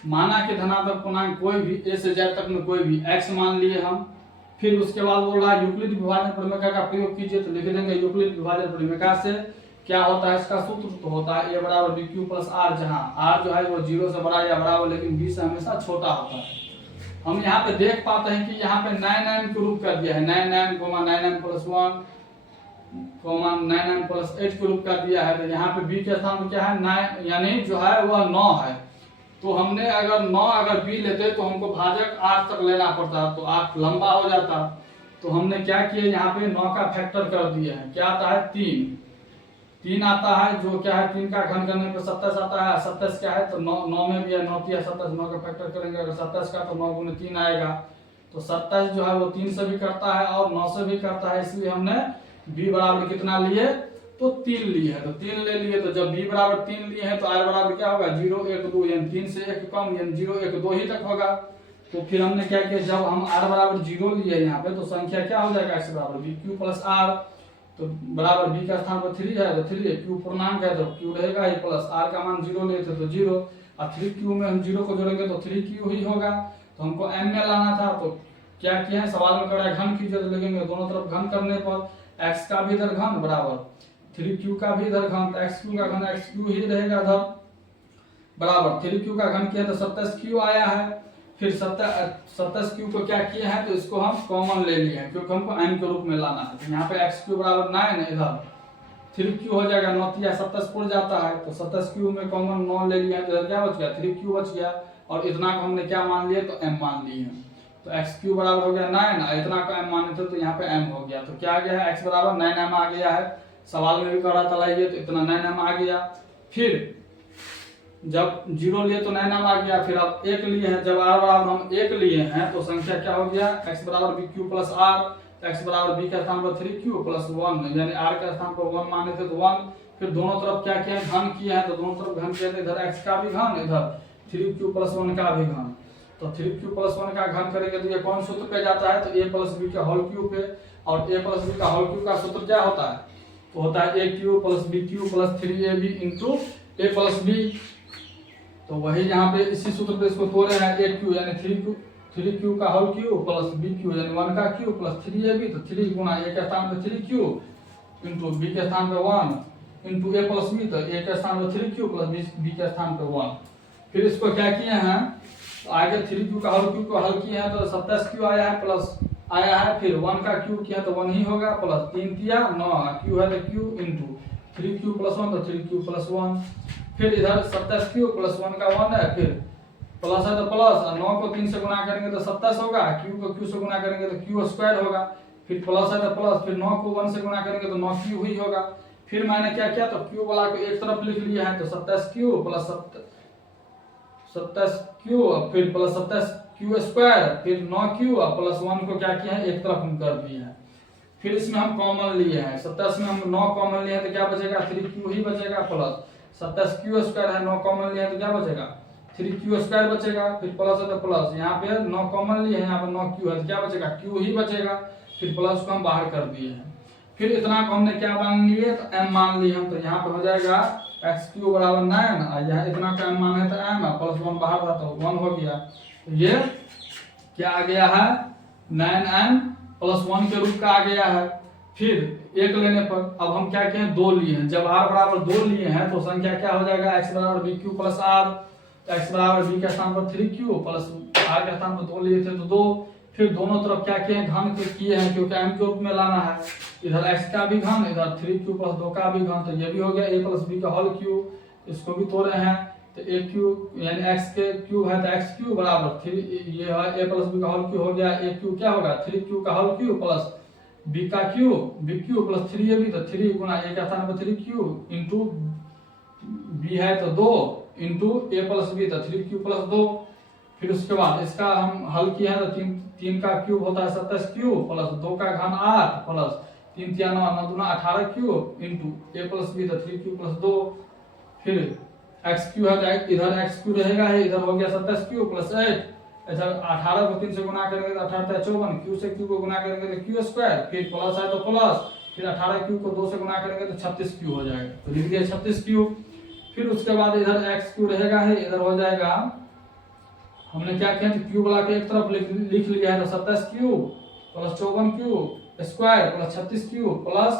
माना कि धनात्मक पूर्णांक कोई भी a से z तक में कोई भी x मान लिए हम। फिर उसके बाद बोल रहा है यूक्लिड विभाजन प्रमेय का प्रयोग कीजिए। तो लिख देंगे यूक्लिड विभाजन प्रमेय से क्या होता है इसका सूत्र तो होता है a बराबर बी क्यू प्लस आर, जहाँ r जो है वो 0 से बड़ा या बराबर लेकिन b से हमेशा छोटा होता है। हम यहाँ पे देख पाते हैं कि यहाँ पे 9m के रूप कर दिया है 9m 9m plus 1 9m plus 8 के रूप कर दिया है। तो यहाँ पे b के स्थान में क्या है 9 यानी जो है वह 9 है। तो हमने अगर 9 अगर b लेते तो हमको भाजक 8 तक लेना पड़ता तो 8 लंबा हो जाता। तो हमने क्या किया यहाँ पे 9 का फैक्टर कर दिया है, क्या आता है 3 आता है जो क्या है 3 का घन करने पर 27 आता है। 27 क्या है तो 9 में भी है 9 या 27 9 का फैक्टर करेंगे अगर 27 का तो 9 गुने 3 आएगा। तो 27 जो है वो 3 से भी करता है और 9 से भी करता है, इसलिए हमने b बराबर कितना लिए तो 3 लिए है। तो 3 ले लिए तो जब b बराबर 3 लिए हैं तो r बराबर क्या होगा 0 1 2 यानी 3 से 1 कम यानी 0 1 2 ही तक होगा। तो फिर हमने क्या किया जब हम r बराबर 0 लिए यहाँ पे तो संख्या क्या हो जाएगा x बराबर b q प्लस r। तो बराबर b का स्थान पर 3 है तो 3 है, q पूर्णांक है तो q रहेगा ही प्लस r का मान 0 लेते तो 0 और 3q में हम 0 को जोड़ेंगे तो 3q ही होगा। तो हमको m में लाना था तो क्या किया है सवाल में करा घन कीजिए तो लिखेंगे दोनों तरफ घन करने पर x का भी इधर घन बराबर 3q का भी इधर घन, तो xq का घन xq ही रहेगा इधर बराबर 3q का घन किया तो 27q आया है। फिर 27q को क्या किया है तो इसको हम कॉमन ले लिए हैं क्योंकि हमको m के रूप में लाना है। तो यहाँ पे xq बराबर 9 इधर 3q हो जाएगा 9 या 27 पुर जाता है तो 27q में कॉमन 9 ले लिया तो इधर क्या बच गया 3q बच गया और इतना को हमने क्या मान लिया तो m मान लिए हैं। तो xq बराबर हो गया 9 इतना का m माने थे तो यहाँ पे m हो गया। तो क्या आ गया है x बराबर 9m आ गया है, सवाल में भी कह रहा था लाइए तो इतना 9m आ गया। फिर जब 0 लिए तो 9m आ गया, फिर अब 1 लिए हैं जब r बराबर हम 1 लिए हैं तो संख्या क्या हो गया x बराबर bq प्लस r, x बराबर b का स्थान पर 3q प्लस 1 यानी r का स्थान पर 1 माने थे तो 1। फिर दोनों तरफ क्या किया घन किया है तो दोनों तरफ घन किया, इधर x का भी घन इधर 3q प्लस 1 का भी घन। तो 3q प्लस 1 का घन करेंगे तो ये कौन सूत्र पे जाता है तो a प्लस b का होल क्यूब पे, और a प्लस b का होल क्यूब का सूत्र क्या होता है तो होता है aq plus bq plus 3ab into a plus b। तो वही यहाँ पे इसी सूत्र पे इसको तोड़े हैं aq यानी 3q का होल क्यूब प्लस bq यानी 1 का क्यूब प्लस 3ab तो 3 गुना a के स्थान पे 3q इंटू b के स्थान पे 1 इंटू a प्लस b तो a के स्थान पे 3q प्लस b के स्थान पे 1। फिर इसको क्या किए हैं तो आगे 3q का होल क्यूब को हल किए हैं तो 27q आया है प्लस आया है, फिर 1 का क्यूब किया तो 1 ही होगा, प्लस 3 तिया 9, क्यू है तो क्यू इंटू 3 क्यू प्लस 1 तो 3 क्यू प्लस 1, फिर इधर 27 क्यू प्लस 1 का 1 है, फिर प्लस है तो प्लस, 9 को 3 से गुणा करेंगे तो 27 होगा, क्यू को क्यू से गुणा करेंगे तो क्यू स्क्वायर होगा, फिर प्लस है तो प्लस, फिर 9 को 1 से गुणा करेंगे तो 9 क्यू ही होगा। फिर मैंने क्या किया तो क्यू वाला को एक तरफ लिख लिया है, तो 27 क्यू प्लस 27 क्यू फिर प्लस 27 क्यू स्क्वायर, फिर 9 क्यू प्लस 1 को क्या किया है एक तरफ हम कर दिए हैं। फिर इसमें हम कॉमन लिए हैं, 27 में हम 9 कॉमन लिए हैं तो क्या बचेगा 3 क्यू ही बचेगा, प्लस 27 क्यू स्क्वायर है 9 कॉमन लिए हैं तो क्या बचेगा 3 क्यू स्क्वायर बचेगा, फिर प्लस है तो प्लस, यहाँ पे 9 कॉमन लिए हैं, यहाँ पे 9 क्यू है तो क्या बचेगा क्यू ही बचेगा, फिर प्लस को हम बाहर कर दिए हैं। फिर इतना को हमने क्या मान लिए तो m मान लिए हम, तो यहाँ पे हो जाएगा एक्स क्यू बराबर 9 और यहाँ इतना का m मान है तो m प्लस 1 बाहर था तो 1 हो गया, तो ये क्या आ गया है 9m प्लस 1 के रूप का आ गया है। फिर एक लेने पर अब हम क्या कहें 2 लिए हैं, जब r बराबर 2 लिए हैं तो संख्या क्या हो जाएगा x बराबर बी क्यू प्लस r, तो x बराबर b के स्थान पर 3q प्लस r के स्थान पर 2 लिए थे तो 2, फिर दोनों तरफ क्या किए घन किए हैं क्योंकि m के रूप में लाना है, इधर x का भी घन इधर 3q प्लस 2 का भी घन, तो ये भी हो गया a प्लस b का होल क्यूब, इसको भी तोड़े हैं तो a क्यूब यानी x के क्यूब है तो x क्यूब बराबर 3, ये है a प्लस b का होल क्यूब हो गया, a क्यूब क्या होगा 3q का होल क्यूब प्लस b का cube b cube plus 3ab तो 3 गुना a का स्थान पर 3q इंटू b है तो 2 इंटू a प्लस b तो 3q प्लस 2। फिर उसके बाद इसका हम हल किया है तो 3 का क्यूब होता है 27 क्यूब प्लस 2 का घन 8 प्लस 3 तिया 9 9 दूना 18 cube into a plus b तो 3 क्यूब प्लस 2, फिर x क्यूब है तो इधर x क्यूब रहेगा ही, इधर हो गया 27 क्यूब प्लस 8, इधर 18 को 3 से गुणा करेंगे तो 18 54, क्यू से क्यू को गुणा करेंगे तो क्यू स्क्वायर, फिर प्लस है तो प्लस, फिर 18 क्यू को 2 से गुणा करेंगे तो 36 क्यू हो जाएगा, तो लिख दिया 36 क्यू। फिर उसके बाद इधर x क्यू रहेगा ही, इधर हो जाएगा हमने क्या किया क्यूब वाला के एक तरफ लिख लिया है तो 27 cube plus 54 cube square plus 36 cube plus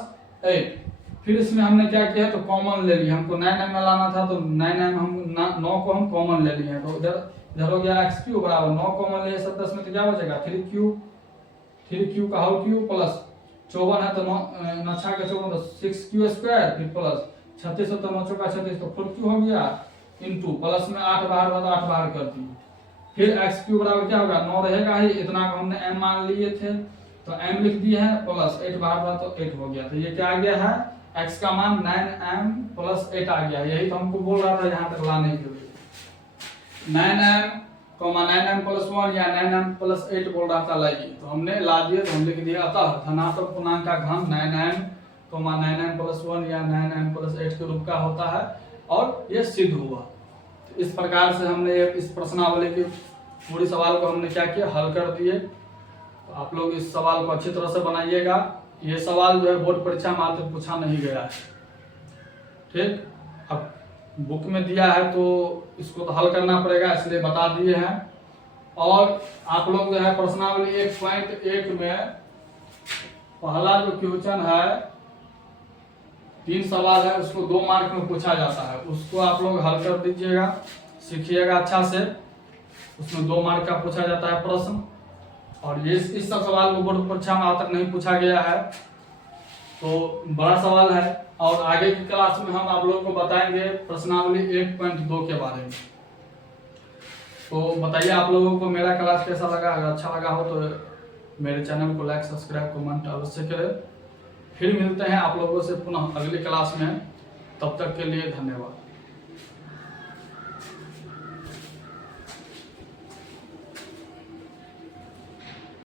8। फिर इसमें हमने क्या किया तो कॉमन ले लिया, हमको 9m में लाना था तो 9m हम 9 को हम कॉमन ले लिए हैं, तो इधर हो गया x क्यूब बराबर 9 कॉमन लिए 27 में तो क्या बचेगा 3q का होल क्यूब प्लस 54 है तो 9 9 6 का 54 तो 6q स्क्वायर, फिर प्लस 36 है तो 9 चौका 36 तो 4q हो गया इंटू प्लस में 8 बाहर हुआ तो 8 बाहर कर दिए। फिर x क्यूब बराबर क्या होगा 9 रहेगा ही, इतना को हमने m मान लिए थे तो m लिख दिए हैं प्लस 8 बाहर हुआ तो 8 हो गया, तो ये क्या आ गया है x का मान 9m प्लस 8 आ गया, यही तो हमको बोल रहा था यहाँ तक लाने के लिए 9m प्लस 1 या 9m प्लस 8 बोल रहा था लाइए, तो हमने ला दिए तो हम लिख दिया अतः धनात्मक पूर्णांक का घन 9m प्लस 1 या 9m प्लस 8 के रूप का होता है और ये सिद्ध हुआ। इस प्रकार से हमने इस प्रश्नावली के पूरी सवाल को हमने क्या किया हल कर दिए। तो आप लोग इस सवाल को अच्छी तरह से बनाइएगा, ये सवाल जो है बोर्ड परीक्षा में आज तक पूछा नहीं गया है, ठीक। अब बुक में दिया है तो इसको तो हल करना पड़ेगा, इसलिए बता दिए हैं। और आप लोग जो है प्रश्नावली 1.1 में पहला जो क्वेश्चन है 3 सवाल है, उसको 2 मार्क में पूछा जाता है, उसको आप लोग हल कर दीजिएगा, सीखिएगा अच्छा से। उसमें 2 मार्क का पूछा जाता है प्रश्न, और ये इस सब सवाल को बोर्ड परीक्षा में आज तक नहीं पूछा गया है, तो बड़ा सवाल है। और आगे की क्लास में हम आप लोगों को बताएंगे प्रश्नावली 1.2 के बारे में। तो बताइए आप लोगों को मेरा क्लास कैसा लगा, अगर अच्छा लगा हो तो मेरे चैनल को लाइक सब्सक्राइब कमेंट अवश्य करें। फिर मिलते हैं आप लोगों से पुनः अगली क्लास में, तब तक के लिए धन्यवाद।